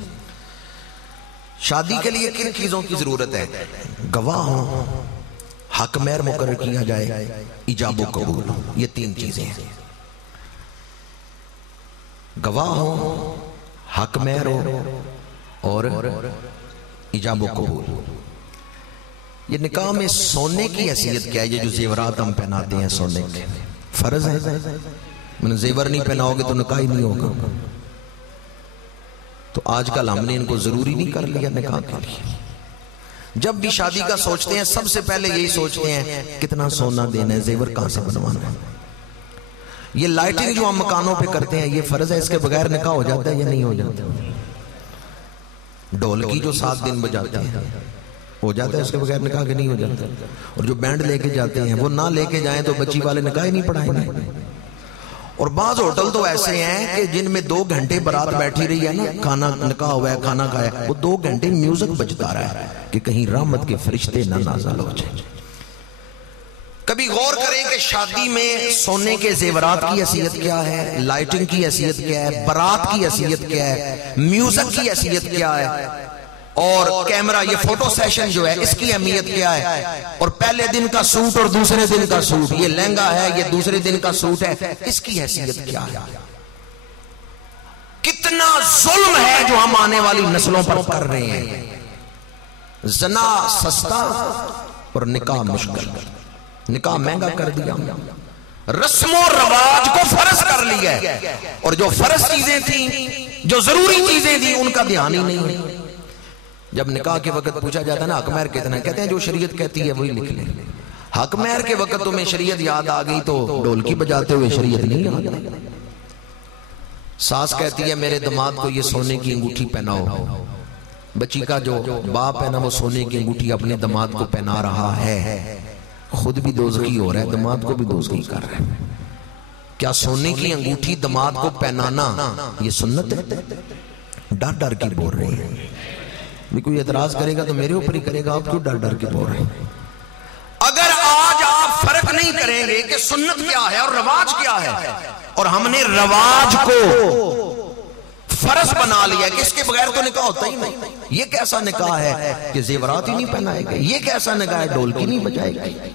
شادی کے لیے کن چیزوں کی ضرورت ہے؟ گواہ ہوں، حق مہر مقرر کیا جائے، ایجاب و قبول، یہ 3 چیزیں ہیں۔ گواہ ہوں، حق مہر ہو اور ایجاب و قبول۔ یہ نکاح میں سونے کی حیثیت کیا ہے؟ یہ جو زیورات ہم پہناتے ہیں سونے کے، فرض ہے؟ میں نے زیور نہیں پہناؤ گے تو نکاح ہی نہیں ہوگا۔ تو آج کل ہم نے ان کو ضروری نہیں کر لیا نکاح کے لیے۔ جب بھی شادی کا سوچتے ہیں سب سے پہلے یہی سوچتے ہیں کتنا سونا دینا ہے، زیور کہاں سے بنوانا ہے۔ یہ لائٹنگ جو ہم مکانوں پہ کرتے ہیں یہ فرض ہے، اس کے بغیر نکاح ہو جاتا ہے یا نہیں ہو جاتا؟ ڈھولکی جو 7 دن بجاتے ہیں ہو جاتا ہے، اس کے بغیر نکاح کے نہیں ہو جاتا۔ اور جو بینڈ لے کے جاتے ہیں وہ نہ لے کے جائیں تو بچی والے نکاح ہی نہیں پڑھائیں گے۔ اور بعض ہوٹل تو ایسے ہیں کہ جن میں 2 گھنٹے برات بیٹھی رہی ہے نا، کھانا نکاح ہوا ہے، کھانا کھایا، وہ 2 گھنٹے میوزک بجتا رہا ہے کہ کہیں رحمت کے فرشتے نہ نازل ہو جائیں۔ کبھی غور کریں کہ شادی میں سونے کے زیورات کی حیثیت کیا ہے، لائٹنگ کی حیثیت کیا ہے، برات کی حیثیت کیا ہے، میوزک کی حیثیت کیا ہے، اور کیمرہ یہ فوٹو سیشن جو ہے اس کی اہمیت کیا ہے، اور پہلے دن کا سوٹ اور دوسرے دن کا سوٹ، یہ لہنگا ہے یہ دوسرے دن کا سوٹ ہے، اس کی حیثیت کیا ہے۔ کتنا ظلم ہے جو ہم آنے والی نسلوں پر کر رہے ہیں۔ زنا سستا اور نکاح مشکل، نکاح مہنگا کر دیا، رسم و رواج کو فرض کر لیا ہے، اور جو فرض چیزیں تھیں جو ضروری چیزیں تھیں ان کا دھیان ہی نہیں ہے۔ جب نکاح کے وقت پوچھا جاتا ہے نا حق مہر کتنا ہے، کہتے ہیں جو شریعت کہتی ہے وہی لکھ لیں۔ حق مہر کے وقت تمہیں شریعت یاد آ گئی تو ڈھولکی بجاتے ہوئے شریعت نہیں یاد آ گئی۔ ساس کہتی ہے میرے داماد کو یہ سونے کی انگوٹھی پہناؤ، بچی کا جو باپ ہے نا وہ سونے کی انگوٹھی اپنے داماد کو پہنا رہا ہے، خود بھی دوزخی ہو رہا ہے، داماد کو بھی دوزخی کر رہا ہے۔ کیا سونے کی انگوٹھی داماد کو پہنانا یہ سنت ہے؟ ڈر ڈر کے بول رہے ہیں، کوئی اعتراض کرے گا تو میرے اوپر ہی کرے گا، آپ کیوں ڈر ڈر کے بول رہے ہیں؟ اگر آج آپ فرق نہیں کریں گے کہ سنت کیا ہے اور رواج کیا ہے، اور ہم نے رواج کو فرض بنا لیا کہ اس کے بغیر تو نکاح ہوتا ہی نہیں، یہ کیسا نکاح ہے کہ زیورات ہی نہیں پہنائے گئے، یہ کیسا نکاح ہے ڈھولکی نہیں بجائے گی۔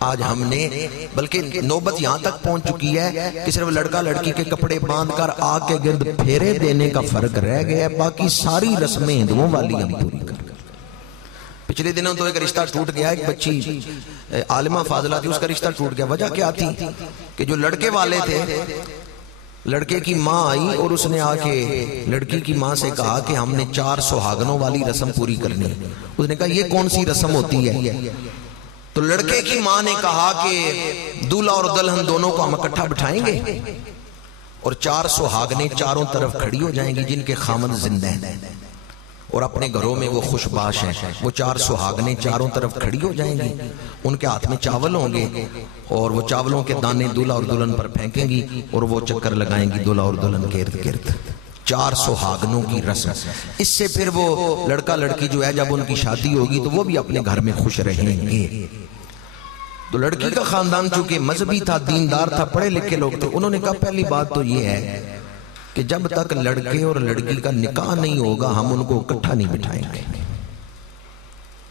آج ہم نے بلکہ نوبت یہاں تک پہنچ چکی ہے کہ صرف لڑکا لڑکی کے کپڑے باندھ کر آگ کے گرد پھیرے دینے کا فرق رہ گیا ہے، باقی ساری رسمیں ہندوؤں والی ہم پوری کر گئے۔ پچھلے دنوں تو ایک رشتہ ٹوٹ گیا، ایک بچی عالمہ فاضلہ تھی، اس کا رشتہ ٹوٹ گیا۔ وجہ کیا تھی کہ جو لڑکے والے تھے، لڑکے کی ماں آئی اور اس نے آ کے لڑکی کی ماں سے کہا کہ ہم نے 4 سہاگنوں والی رسم پوری کرنی ہے۔ اس نے کہا یہ کون سی رسم ہوتی ہے؟ تو لڑکے کی ماں نے کہا کہ دولہا اور دلہن دونوں کو ہم اکٹھا بٹھائیں گے اور 4 سہاگنیں چاروں طرف کھڑی ہو جائیں گی جن کے خامن زندہ ہیں اور اپنے گھروں میں وہ خوش باش ہیں. وہ 4 سہاگنیں چاروں طرف کھڑی ہو جائیں گی, ان کے ہاتھ میں چاول ہوں گے اور وہ چاولوں کے دانے دولہا اور دلہن پر پھینکیں گی اور وہ چکر لگائیں گی دولہا اور دلہن کے ارد گرد. 4 سہاگنوں کی رسم. اس سے پھر وہ لڑکا لڑکی جو ہے جب ان کی شادی ہوگی تو وہ بھی اپنے گھر میں خوش رہیں گے. تو لڑکی کا خاندان چونکہ مذہبی تھا, دیندار تھا, پڑھے لکھے لوگ تھے, انہوں نے کہا پہلی بات تو یہ ہے کہ جب تک لڑکے اور لڑکی کا نکاح نہیں ہوگا ہم ان کو اکٹھا نہیں بٹھائیں گے.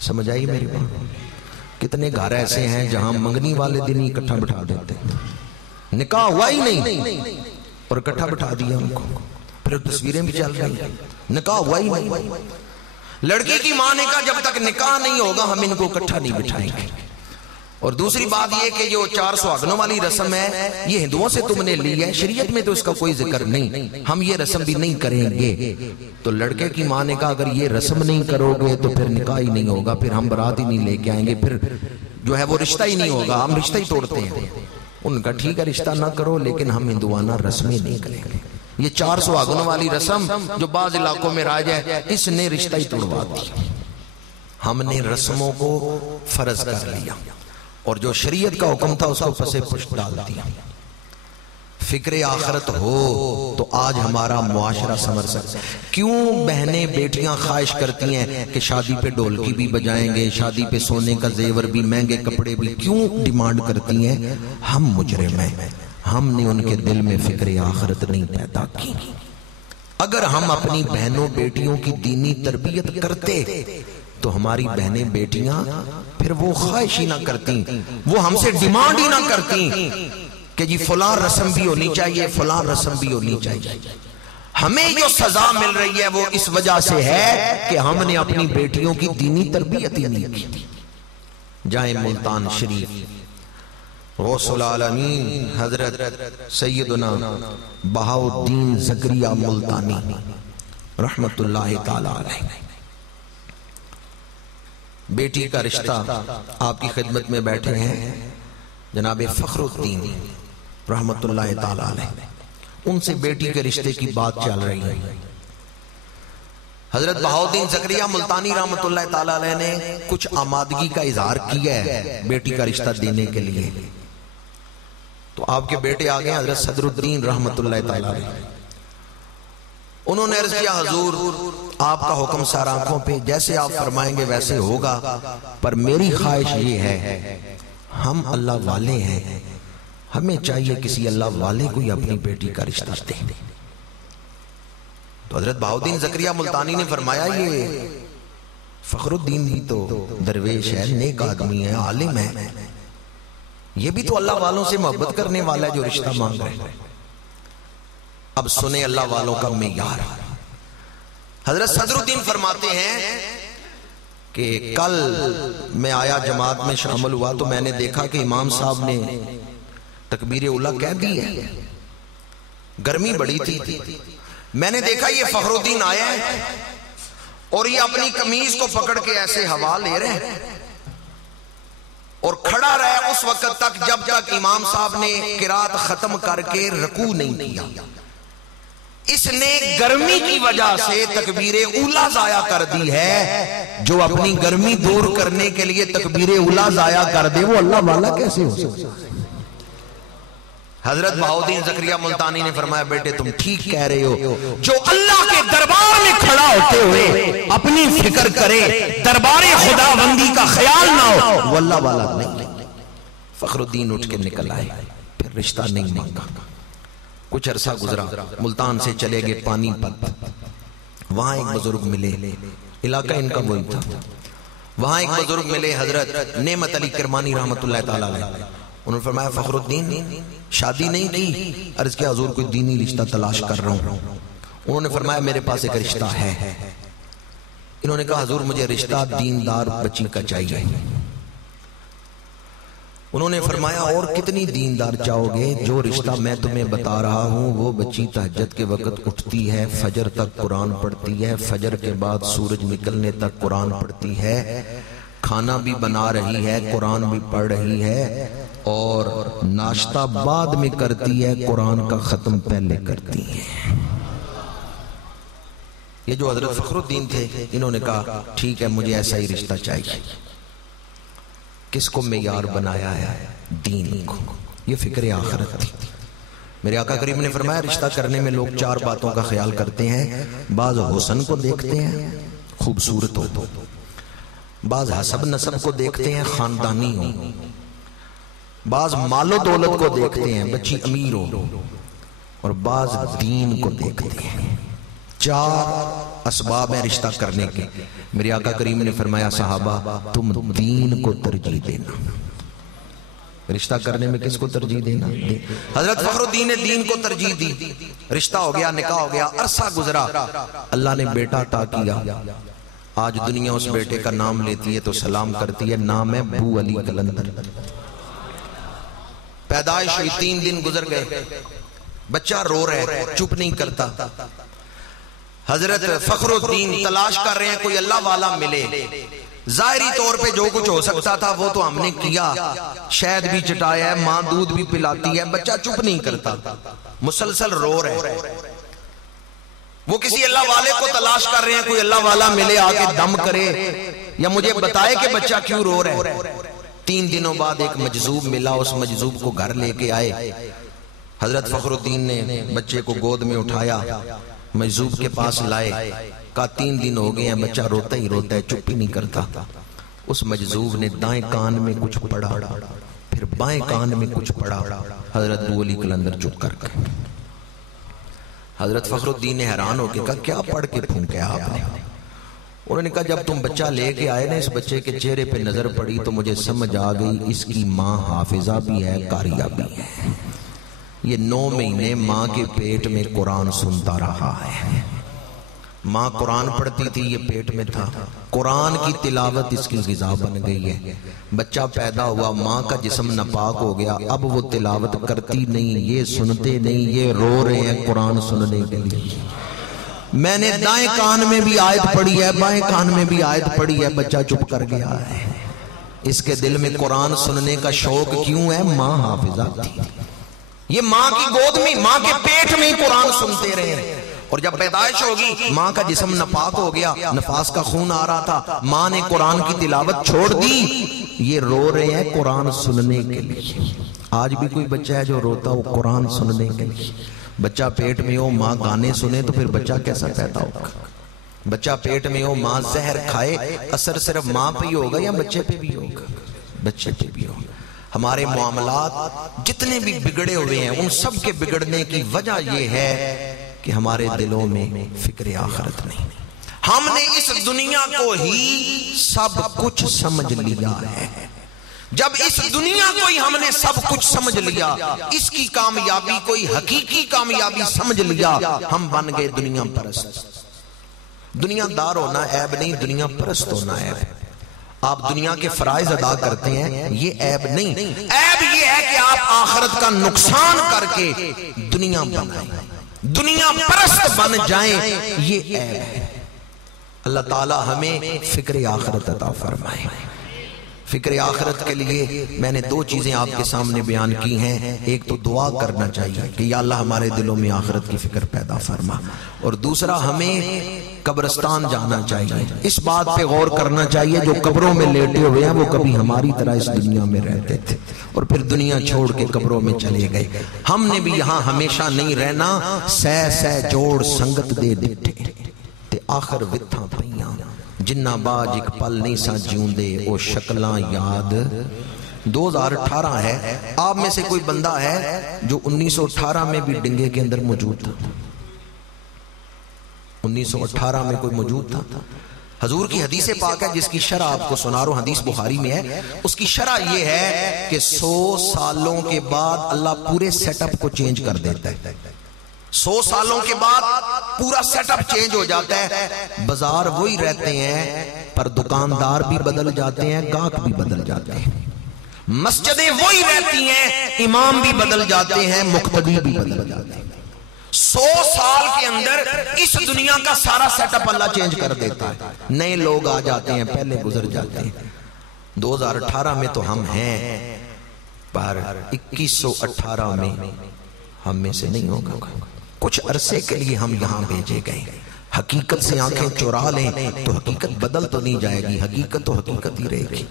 سمجھ آئی میری بات؟ کتنے گھر ایسے ہیں جہاں منگنی والے دن ہی اکٹھا بٹھا دیتے, نکاح ہوا ہی نہیں اور اکٹھا بٹھا دیا ان کو, پھر تصویریں بھی چل رہی ہیں, نکاح ہوا ہی نہیں. لڑکی کی ماں نے کہا جب تک نکاح نہیں ہوگا ہم ان کو اکٹھا نہیں بٹھائیں گے. اور دوسری بات یہ کہ جو 4 سہاگنوں والی رسم ہے یہ ہندوؤں سے تم نے لی ہے, شریعت میں تو اس کا کوئی ذکر نہیں, ہم یہ رسم بھی نہیں کریں گے. تو لڑکے کی ماں نے کہا اگر یہ رسم نہیں کرو گے تو پھر نکاح ہی نہیں ہوگا, پھر ہم برات ہی نہیں لے کے آئیں گے, پھر جو ہے وہ رشتہ ہی نہیں ہوگا, ہم رشتہ ہی توڑتے ہیں. ان کا ٹھیک ہے رشتہ نہ کرو لیکن ہم ہندوانہ رسمیں نہیں کریں گے. یہ 4 سہاگنوں والی رسم جو بعض علاقوں میں رائج ہے اس نے رشتہ ہی توڑوا دیا. ہم نے رسموں کو فرض کر لیا اور جو شریعت کا حکم تھا اس کو پسے پشت ڈال دیا. فکر آخرت ہو تو آج ہمارا معاشرہ سمر سکتا. کیوں بہنیں بیٹیاں خواہش کرتی ہیں کہ شادی پہ ڈھولکی بھی بجائیں گے, شادی پہ سونے کا زیور بھی, مہنگے کپڑے بھی, کیوں ڈیمانڈ کرتی ہیں؟ ہم مجرم ہیں, ہم نے ان کے دل میں فکر آخرت نہیں پیدا کی. اگر ہم اپنی بہنوں بیٹیوں کی دینی تربیت کرتے تو ہماری بہنیں بیٹیاں پھر وہ خواہش ہی نہ کرتی, وہ ہم سے ڈیمانڈ ہی نہ کرتی کہ جی فلاں رسم بھی ہونی چاہیے, فلاں رسم بھی ہونی چاہیے. ہمیں جو سزا مل رہی ہے وہ اس وجہ سے ہے کہ ہم نے اپنی بیٹیوں کی دینی تربیت ہی نہیں کی. جائیں ملتان شریف, غوث العالمین حضرت سیدنا بہاؤالدین زکریا ملتانی رحمت اللہ تعالی علیہ, بیٹی کا رشتہ آپ کی خدمت میں بیٹھے ہیں جناب فخر الدین رحمت اللہ تعالی علیہ, ان سے بیٹی کے رشتے کی بات چل رہی ہے. حضرت بہاؤالدین زکریا ملتانی رحمت اللہ تعالی علیہ نے کچھ آمادگی کا اظہار کیا ہے بیٹی کا رشتہ دینے کے لیے. تو آپ کے بیٹے آگئے حضرت صدر الدین رحمت اللہ تعالی علیہ, انہوں نے عرض کیا حضور آپ کا حکم سار آنکھوں پہ, جیسے آپ فرمائیں گے ویسے ہوگا, پر میری خواہش یہ ہے ہم اللہ والے ہیں, ہمیں چاہیے کسی اللہ والے کو ہی اپنی بیٹی کا رشتہ دیں. تو حضرت بہاؤالدین زکریا ملتانی نے فرمایا یہ فخر الدین بھی تو درویش ہے, نیک آدمی ہے, عالم ہے, یہ بھی تو اللہ والوں سے محبت کرنے والا ہے جو رشتہ مانگ رہے ہیں. اب سنیں اللہ والوں کا معیار. حضرت صدر الدین فرماتے ہیں کہ کل میں آیا جماعت میں شامل ہوا تو میں نے دیکھا کہ امام صاحب نے تکبیر اولیٰ کہہ دی ہے, گرمی بڑی تھی, میں نے دیکھا یہ فخر الدین آیا ہے اور یہ اپنی قمیض کو پکڑ کے ایسے ہوا لے رہے ہیں اور کھڑا رہے اس وقت تک جب تک امام صاحب نے قرات ختم کر کے رکوع نہیں کیا. اس نے گرمی کی وجہ سے تکبیر اولیٰ ضائع کر دی ہے. جو اپنی گرمی دور کرنے کے لیے تکبیر اولیٰ ضائع کر دے وہ اللہ والا کیسے ہو سکتا؟ حضرت بہاؤالدین زکریا ملتانی نے فرمایا بیٹے تم ٹھیک کہہ رہے ہو, جو اللہ کے دربار میں کھڑا ہوتے ہوئے اپنی فکر کرے, دربار خداوندی کا خیال نہ ہو, وہ اللہ والا نہیں. فخر الدین اٹھ کے نکل آئے, پھر رشتہ نہیں مانگا. کچھ عرصہ گزرا, ملتان سے چلے گئے پانی پت, وہاں ایک بزرگ ملے, علاقہ ان کا وہی تھا, وہاں ایک بزرگ ملے حضرت نعمت علی کرمانی رحمت اللہ تعالی علیہ. انہوں نے فرمایا فخر الدین شادی نہیں کی؟ عرض کیا حضور کوئی دینی رشتہ تلاش کر رہا ہوں. انہوں نے فرمایا میرے پاس ایک رشتہ ہے. انہوں نے کہا حضور مجھے رشتہ دیندار بچی کا چاہیے. انہوں نے فرمایا اور کتنی دیندار چاہو گے؟ جو رشتہ میں تمہیں بتا رہا ہوں وہ بچی تہجد کے وقت اٹھتی ہے, فجر تک قرآن پڑھتی ہے, فجر کے بعد سورج نکلنے تک قرآن پڑھتی ہے, کھانا بھی بنا رہی ہے، قرآن بھی پڑھ رہی ہے، اور ناشتہ بعد میں کرتی ہے، قرآن کا ختم پہلے کرتی ہے۔ یہ جو حضرت فخر الدین تھے، انہوں نے کہا ٹھیک ہے مجھے ایسا ہی رشتہ چاہیے۔ کس کو معیار بنایا ہے؟ دین کو۔ یہ فکر آخرت تھی۔ میرے آقا کریم نے فرمایا رشتہ کرنے میں لوگ 4 باتوں کا خیال کرتے ہیں۔ بعض حسن کو دیکھتے ہیں، خوبصورت ہو، بعض حسب نسب کو دیکھتے ہیں، خاندانی ہو، بعض مال و دولت کو دیکھتے ہیں، بچی امیر ہو، اور بعض دین کو دیکھتے ہیں۔ 4 اسباب ہیں رشتہ کرنے کے۔ میرے آقا کریم نے فرمایا صحابہ تم دین کو ترجیح دینا۔ رشتہ کرنے میں کس کو ترجیح دینا؟ حضرت فخر الدین نے دین کو ترجیح دی۔ رشتہ ہو گیا، نکاح ہو گیا، عرصہ گزرا، اللہ نے بیٹا عطا کیا۔ آج دنیا اس بیٹے کا نام لیتی ہے تو سلام کرتی ہے، نام ہے بو علی قلندر۔ پیدائش ہوئی، 3 دن گزر گئے، بچہ رو رہا ہے، چپ نہیں کرتا۔ حضرت فخر الدین تلاش کر رہے ہیں کوئی اللہ والا ملے۔ ظاہری طور پہ جو کچھ ہو سکتا تھا وہ تو ہم نے کیا، شہد بھی چٹایا ہے، ماں دودھ بھی پلاتی ہے، بچہ چپ نہیں کرتا، مسلسل رو رہے ہیں۔ وہ کسی اللہ والے کو تلاش کر رہے ہیں، کوئی اللہ والا ملے آ کے دم کرے یا مجھے بتائے کہ بچہ کیوں رو رہا ہے۔ 3 دنوں بعد ایک مجذوب ملا، اس مجذوب کو گھر لے کے آئے۔ حضرت فخر الدین نے بچے کو گود میں اٹھایا، مجذوب کے پاس لائے، کہا 3 دن ہو گئے ہیں، بچہ روتا ہی روتا ہے، چپ ہی نہیں کرتا۔ اس مجذوب نے دائیں کان میں کچھ پڑھا، پھر بائیں کان میں کچھ پڑھا۔ حضرت بو علی قلندر چپ کر گئے۔ حضرت فخر الدین نے حیران ہو کے کہا کیا پڑھ کے پھونکا آپ نے؟ انہوں نے کہا جب تم بچہ لے کے آئے نا، اس بچے کے چہرے پہ نظر پڑی تو مجھے سمجھ آ گئی اس کی ماں حافظہ بھی ہے، قاریہ بھی ہے۔ یہ 9 مہینے ماں کے پیٹ میں قرآن سنتا رہا ہے۔ ماں قرآن پڑھتی تھی، یہ پیٹ میں تھا، قرآن کی تلاوت اس کی غذا بن گئی ہے۔ بچہ پیدا ہوا، ماں کا جسم ناپاک ہو گیا، اب وہ تلاوت کرتی نہیں، یہ سنتے نہیں، یہ رو رہے ہیں قرآن سننے کے لیے۔ میں نے دائیں کان میں بھی آیت پڑھی ہے، بائیں کان میں بھی آیت پڑھی ہے، بچہ چپ کر گیا ہے۔ اس کے دل میں قرآن سننے کا شوق کیوں ہے؟ ماں حافظہ تھی، یہ ماں کی گود میں، ماں کے پیٹ میں ہی قرآن سنتے رہے۔ اور جب پیدائش ہوگی، ماں کا جسم ناپاک ہو گیا، نفاس کا خون آ رہا تھا، ماں نے قرآن کی تلاوت چھوڑ دی، یہ رو رہے ہیں قرآن سننے کے لیے۔ آج بھی کوئی بچہ ہے جو روتا ہو قرآن سننے کے لیے؟ بچہ پیٹ میں ہو، ماں گانے سنے تو پھر بچہ کیسا پیدا ہوگا؟ بچہ پیٹ میں ہو، ماں زہر کھائے، اثر صرف ماں پہ ہی ہوگا یا بچے پہ بھی ہوگا؟ بچے پہ بھی ہوگا۔ ہمارے معاملات جتنے بھی بگڑے ہوئے ہیں، ان سب کے بگڑنے کی وجہ یہ ہے کہ ہمارے دلوں میں فکر آخرت نہیں۔ ہم نے اس دنیا کو ہی سب کچھ سمجھ لیا ہے۔ جب اس دنیا کو ہی ہم نے سب کچھ سمجھ لیا، اس کی کامیابی کوئی حقیقی کامیابی سمجھ لیا، ہم بن گئے دنیا پرست۔ دنیا دار ہونا عیب نہیں، دنیا پرست ہونا عیب ہے۔ آپ دنیا کے فرائض ادا کرتے ہیں، یہ عیب نہیں، عیب یہ ہے کہ آپ آخرت کا نقصان کر کے دنیا بنائیں، دنیا پرست بن جائیں، یہ عیب ہے۔ اللہ تعالی ہمیں فکر آخرت عطا فرمائے۔ فکر آخرت کے لیے میں نے 2 چیزیں آپ کے سامنے بیان کی ہیں۔ ایک تو دعا کرنا چاہیے کہ یا اللہ ہمارے دلوں میں آخرت کی فکر پیدا فرما، اور دوسرا ہمیں قبرستان جانا چاہیے۔ اس بات پہ غور کرنا چاہیے جو قبروں میں لیٹے ہوئے ہیں وہ کبھی ہماری طرح اس دنیا میں رہتے تھے اور پھر دنیا چھوڑ کے قبروں میں چلے گئے۔ ہم نے بھی یہاں ہمیشہ نہیں رہنا، سہ سہ جوڑ سنگت دے دیٹے تے آخر وتھاں پئیاں، جنہ باج ایک پل نہیں سا جیوندے او شکلاں یاد۔ 2018 ہے، آپ میں سے کوئی بندہ ہے جو 1918 میں بھی ڈنگے کے اندر موجود تھا؟ 1918 میں کوئی موجود تھا؟ حضور کی حدیث پاک ہے جس کی شرح آپ کو سنا رہا ہوں، حدیث بخاری میں ہے۔ اس کی شرح یہ ہے کہ 100 سالوں کے بعد اللہ پورے سیٹ اپ کو چینج کر دیتا ہے۔ 100 سالوں کے بعد پورا سیٹ اپ چینج ہو جاتا ہے، بازار وہی رہتے ہیں پر دکاندار بھی بدل جاتے ہیں، گاہک بھی بدل جاتے ہیں، مسجدیں وہی رہتی ہیں، امام بھی بدل جاتے ہیں، مقتدی بھی بدل جاتے ہیں۔ 100 سال کے اندر اس دنیا کا سارا سیٹ اپ اللہ چینج کر دیتا ہے، نئے لوگ آ جاتے ہیں، پہلے گزر جاتے ہیں۔ 2018 میں تو ہم ہیں، پر 2118 میں ہم میں سے نہیں ہوگا۔ کچھ عرصے کے لیے ہم یہاں بھیجے گئے، حقیقت سے آنکھیں چرا لیں تو حقیقت بدل تو نہیں جائے گی، حقیقت تو حقیقت ہی رہے گی۔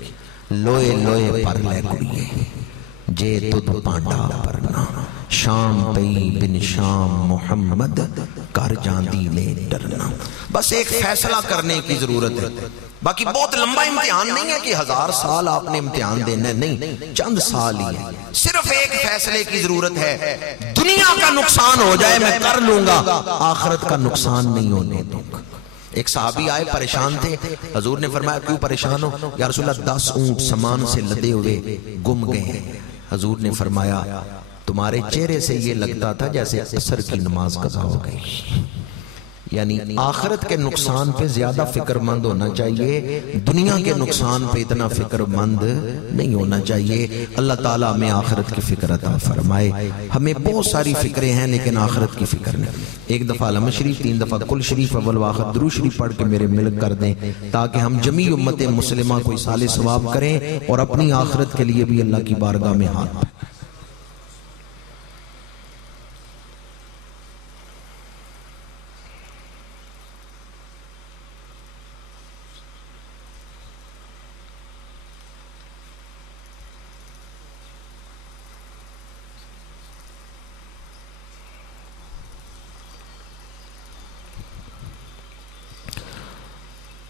لوئے لوئے پر لے کڑیے جے تد پانڈا پرنا، شام پئی بن شام محمد کر جاندی لے ڈرنا۔ بس ایک فیصلہ کرنے کی ضرورت ہے، باقی بہت لمبا امتحان نہیں ہے کہ 1000 سال آپ نے امتحان دینا ہے، نہیں، چند سال ہی ہے۔ صرف ایک فیصلے کی ضرورت ہے، دنیا کا نقصان ہو جائے میں کر لوں گا، آخرت کا نقصان نہیں ہونے دوں گا۔ ایک صحابی آئے پریشان تھے، حضور نے فرمایا کیوں پریشان ہو؟ یا رسول اللہ 10 اونٹ سامان سے لدے ہوئے گم گئے ہیں۔ حضور نے فرمایا تمہارے چہرے سے یہ لگتا تھا جیسے عصر کی نماز قضا ہو گئی۔ یعنی آخرت کے نقصان پہ زیادہ فکر مند ہونا چاہیے، دنیا کے نقصان پہ اتنا فکر مند نہیں ہونا چاہیے۔ اللہ تعالیٰ ہمیں آخرت کی فکر عطا فرمائے۔ ہمیں بہت ساری فکریں ہیں لیکن آخرت کی فکر نہیں۔ ایک دفعہ علم شریف، 3 دفعہ کل شریف اول و آخر درود شریف پڑھ کے میرے ملک کر دیں تاکہ ہم جمیع امت مسلمہ کو اصال ثواب کریں اور اپنی آخرت کے لیے بھی اللہ کی بارگاہ میں ہاتھ پھیلائیں۔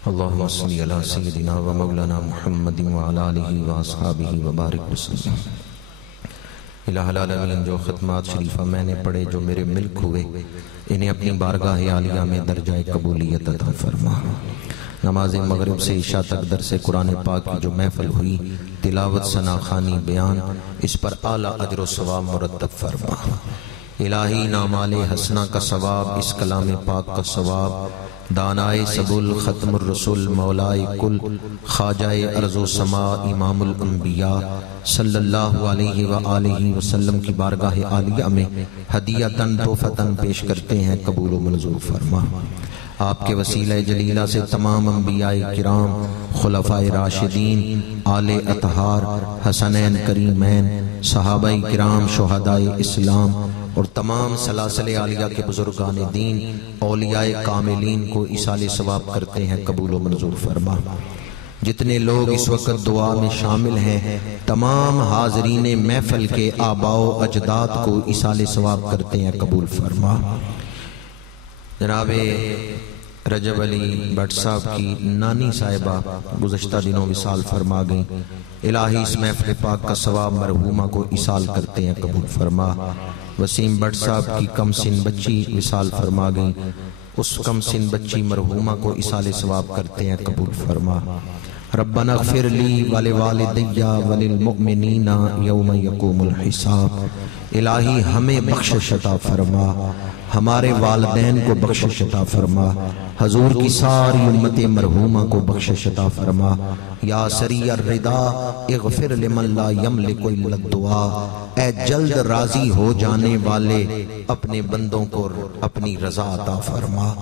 اللہم صلی علی سیدنا و مولانا محمد وعلی آلہ و اصحابہ وبارک وسلم۔ الہ العالمین جو ختمات شریفہ میں نے پڑھے جو میرے ملک ہوئے انہیں اپنی بارگاہ عالیہ میں درجہ قبولیت عطا فرما۔ نماز مغرب سے عشاء تک درس قرآن پاک کی جو محفل ہوئی، تلاوت، ثنا خوانی، بیان، اس پر اعلیٰ اجر و ثواب مرتب فرما۔ الہی نامال حسنہ کا ثواب، اس کلام پاک کا ثواب، دانائے سبل ختم الرسول مولائے کل خواجہ ارض و سماء امام الانبیاء صلی اللہ علیہ وآلہ وسلم کی بارگاہ عالیہ میں ہدیۃً تحفۃً پیش کرتے ہیں، قبول و منظور فرما۔ آپ کے وسیلہ جلیلہ سے تمام انبیاء کرام، خلفائے راشدین، آل اطہار، حسنین کریمین، صحابہ کرام، شہداء اسلام اور تمام سلاسل عالیہ کے بزرگان دین، اولیاء کاملین کو ایصال ثواب کرتے ہیں، قبول و منظور فرما۔ جتنے لوگ اس وقت دعا میں شامل ہیں، تمام حاضرین محفل کے آباء و اجداد کو ایصال ثواب کرتے ہیں، قبول فرما۔ جناب رجب علی بٹ صاحب کی نانی صاحبہ گزشتہ دنوں وصال فرما گئیں، الہی اس محفل پاک کا ثواب مرحومہ کو ایصال کرتے ہیں، قبول فرما۔ وسیم بٹ صاحب کی کم سن بچی وصال فرما گئیں، اس کم سن بچی مرحومہ کو ایصال ثواب کرتے ہیں، قبول فرما۔ ربنا اغفر لی ولوالدی وللمؤمنین یوم یقوم الحساب۔ الہی ہمیں بخشش عطا فرما، ہمارے والدین کو بخشش عطا فرما، حضور کی ساری امت مرحومہ کو بخشش عطا فرما۔ یا سریع الرضا اغفر لمن لا یملک الا الدعاء، اے جلد راضی ہو جانے والے اپنے بندوں کو اپنی رضا عطا فرما۔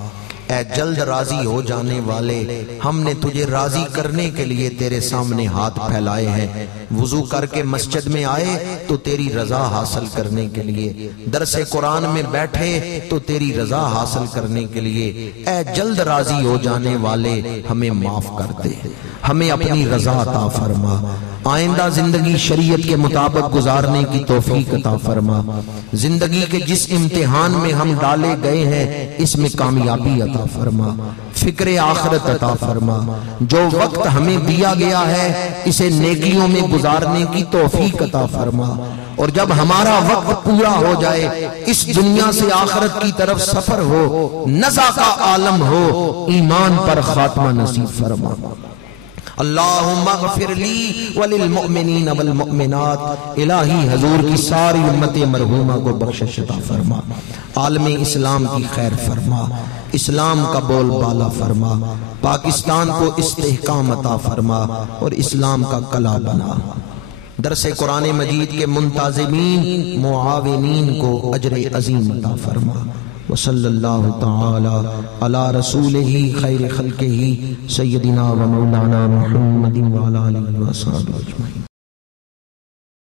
اے جلد راضی ہو جانے والے، ہم نے تجھے راضی کرنے کے لیے تیرے سامنے ہاتھ پھیلائے ہیں، وضو کر کے مسجد میں آئے تو تیری رضا حاصل کرنے کے لیے، درس قرآن میں بیٹھے تو تیری رضا حاصل کرنے کے لیے۔ اے جلد راضی ہو جانے والے، ہمیں معاف کر دے، ہمیں اپنی رضا عطا فرما۔ آئندہ زندگی شریعت کے مطابق گزارنے کی توفیق عطا فرما۔ زندگی کے جس امتحان میں ہم ڈالے گئے ہیں اس میں کامیابی عطا فرما، فکر آخرت عطا فرما۔ جو وقت ہمیں دیا گیا ہے اسے نیکیوں میں گزارنے کی توفیق عطا فرما، اور جب ہمارا وقت پورا ہو جائے، اس دنیا سے آخرت کی طرف سفر ہو، نزا کا عالم ہو، ایمان پر خاتمہ نصیب فرما۔ اللہم اغفر لی وللمؤمنین والمؤمنات، الہی حضور کی ساری امت مرحومہ کو بخشش عطا فرما، عالم اسلام کی خیر فرما، اسلام کا بول بالا فرما، پاکستان کو استحکام عطا فرما اور اسلام کا قلعہ بنا۔ درس قرآن مجید کے منتظمین معاونین کو اجر عظیم عطا فرما۔ وصلی اللہ تعالی علی رسولہ خیر خلقہ سیدنا و مولانا محمد وعلی آلہ وصحبہ اجمعین.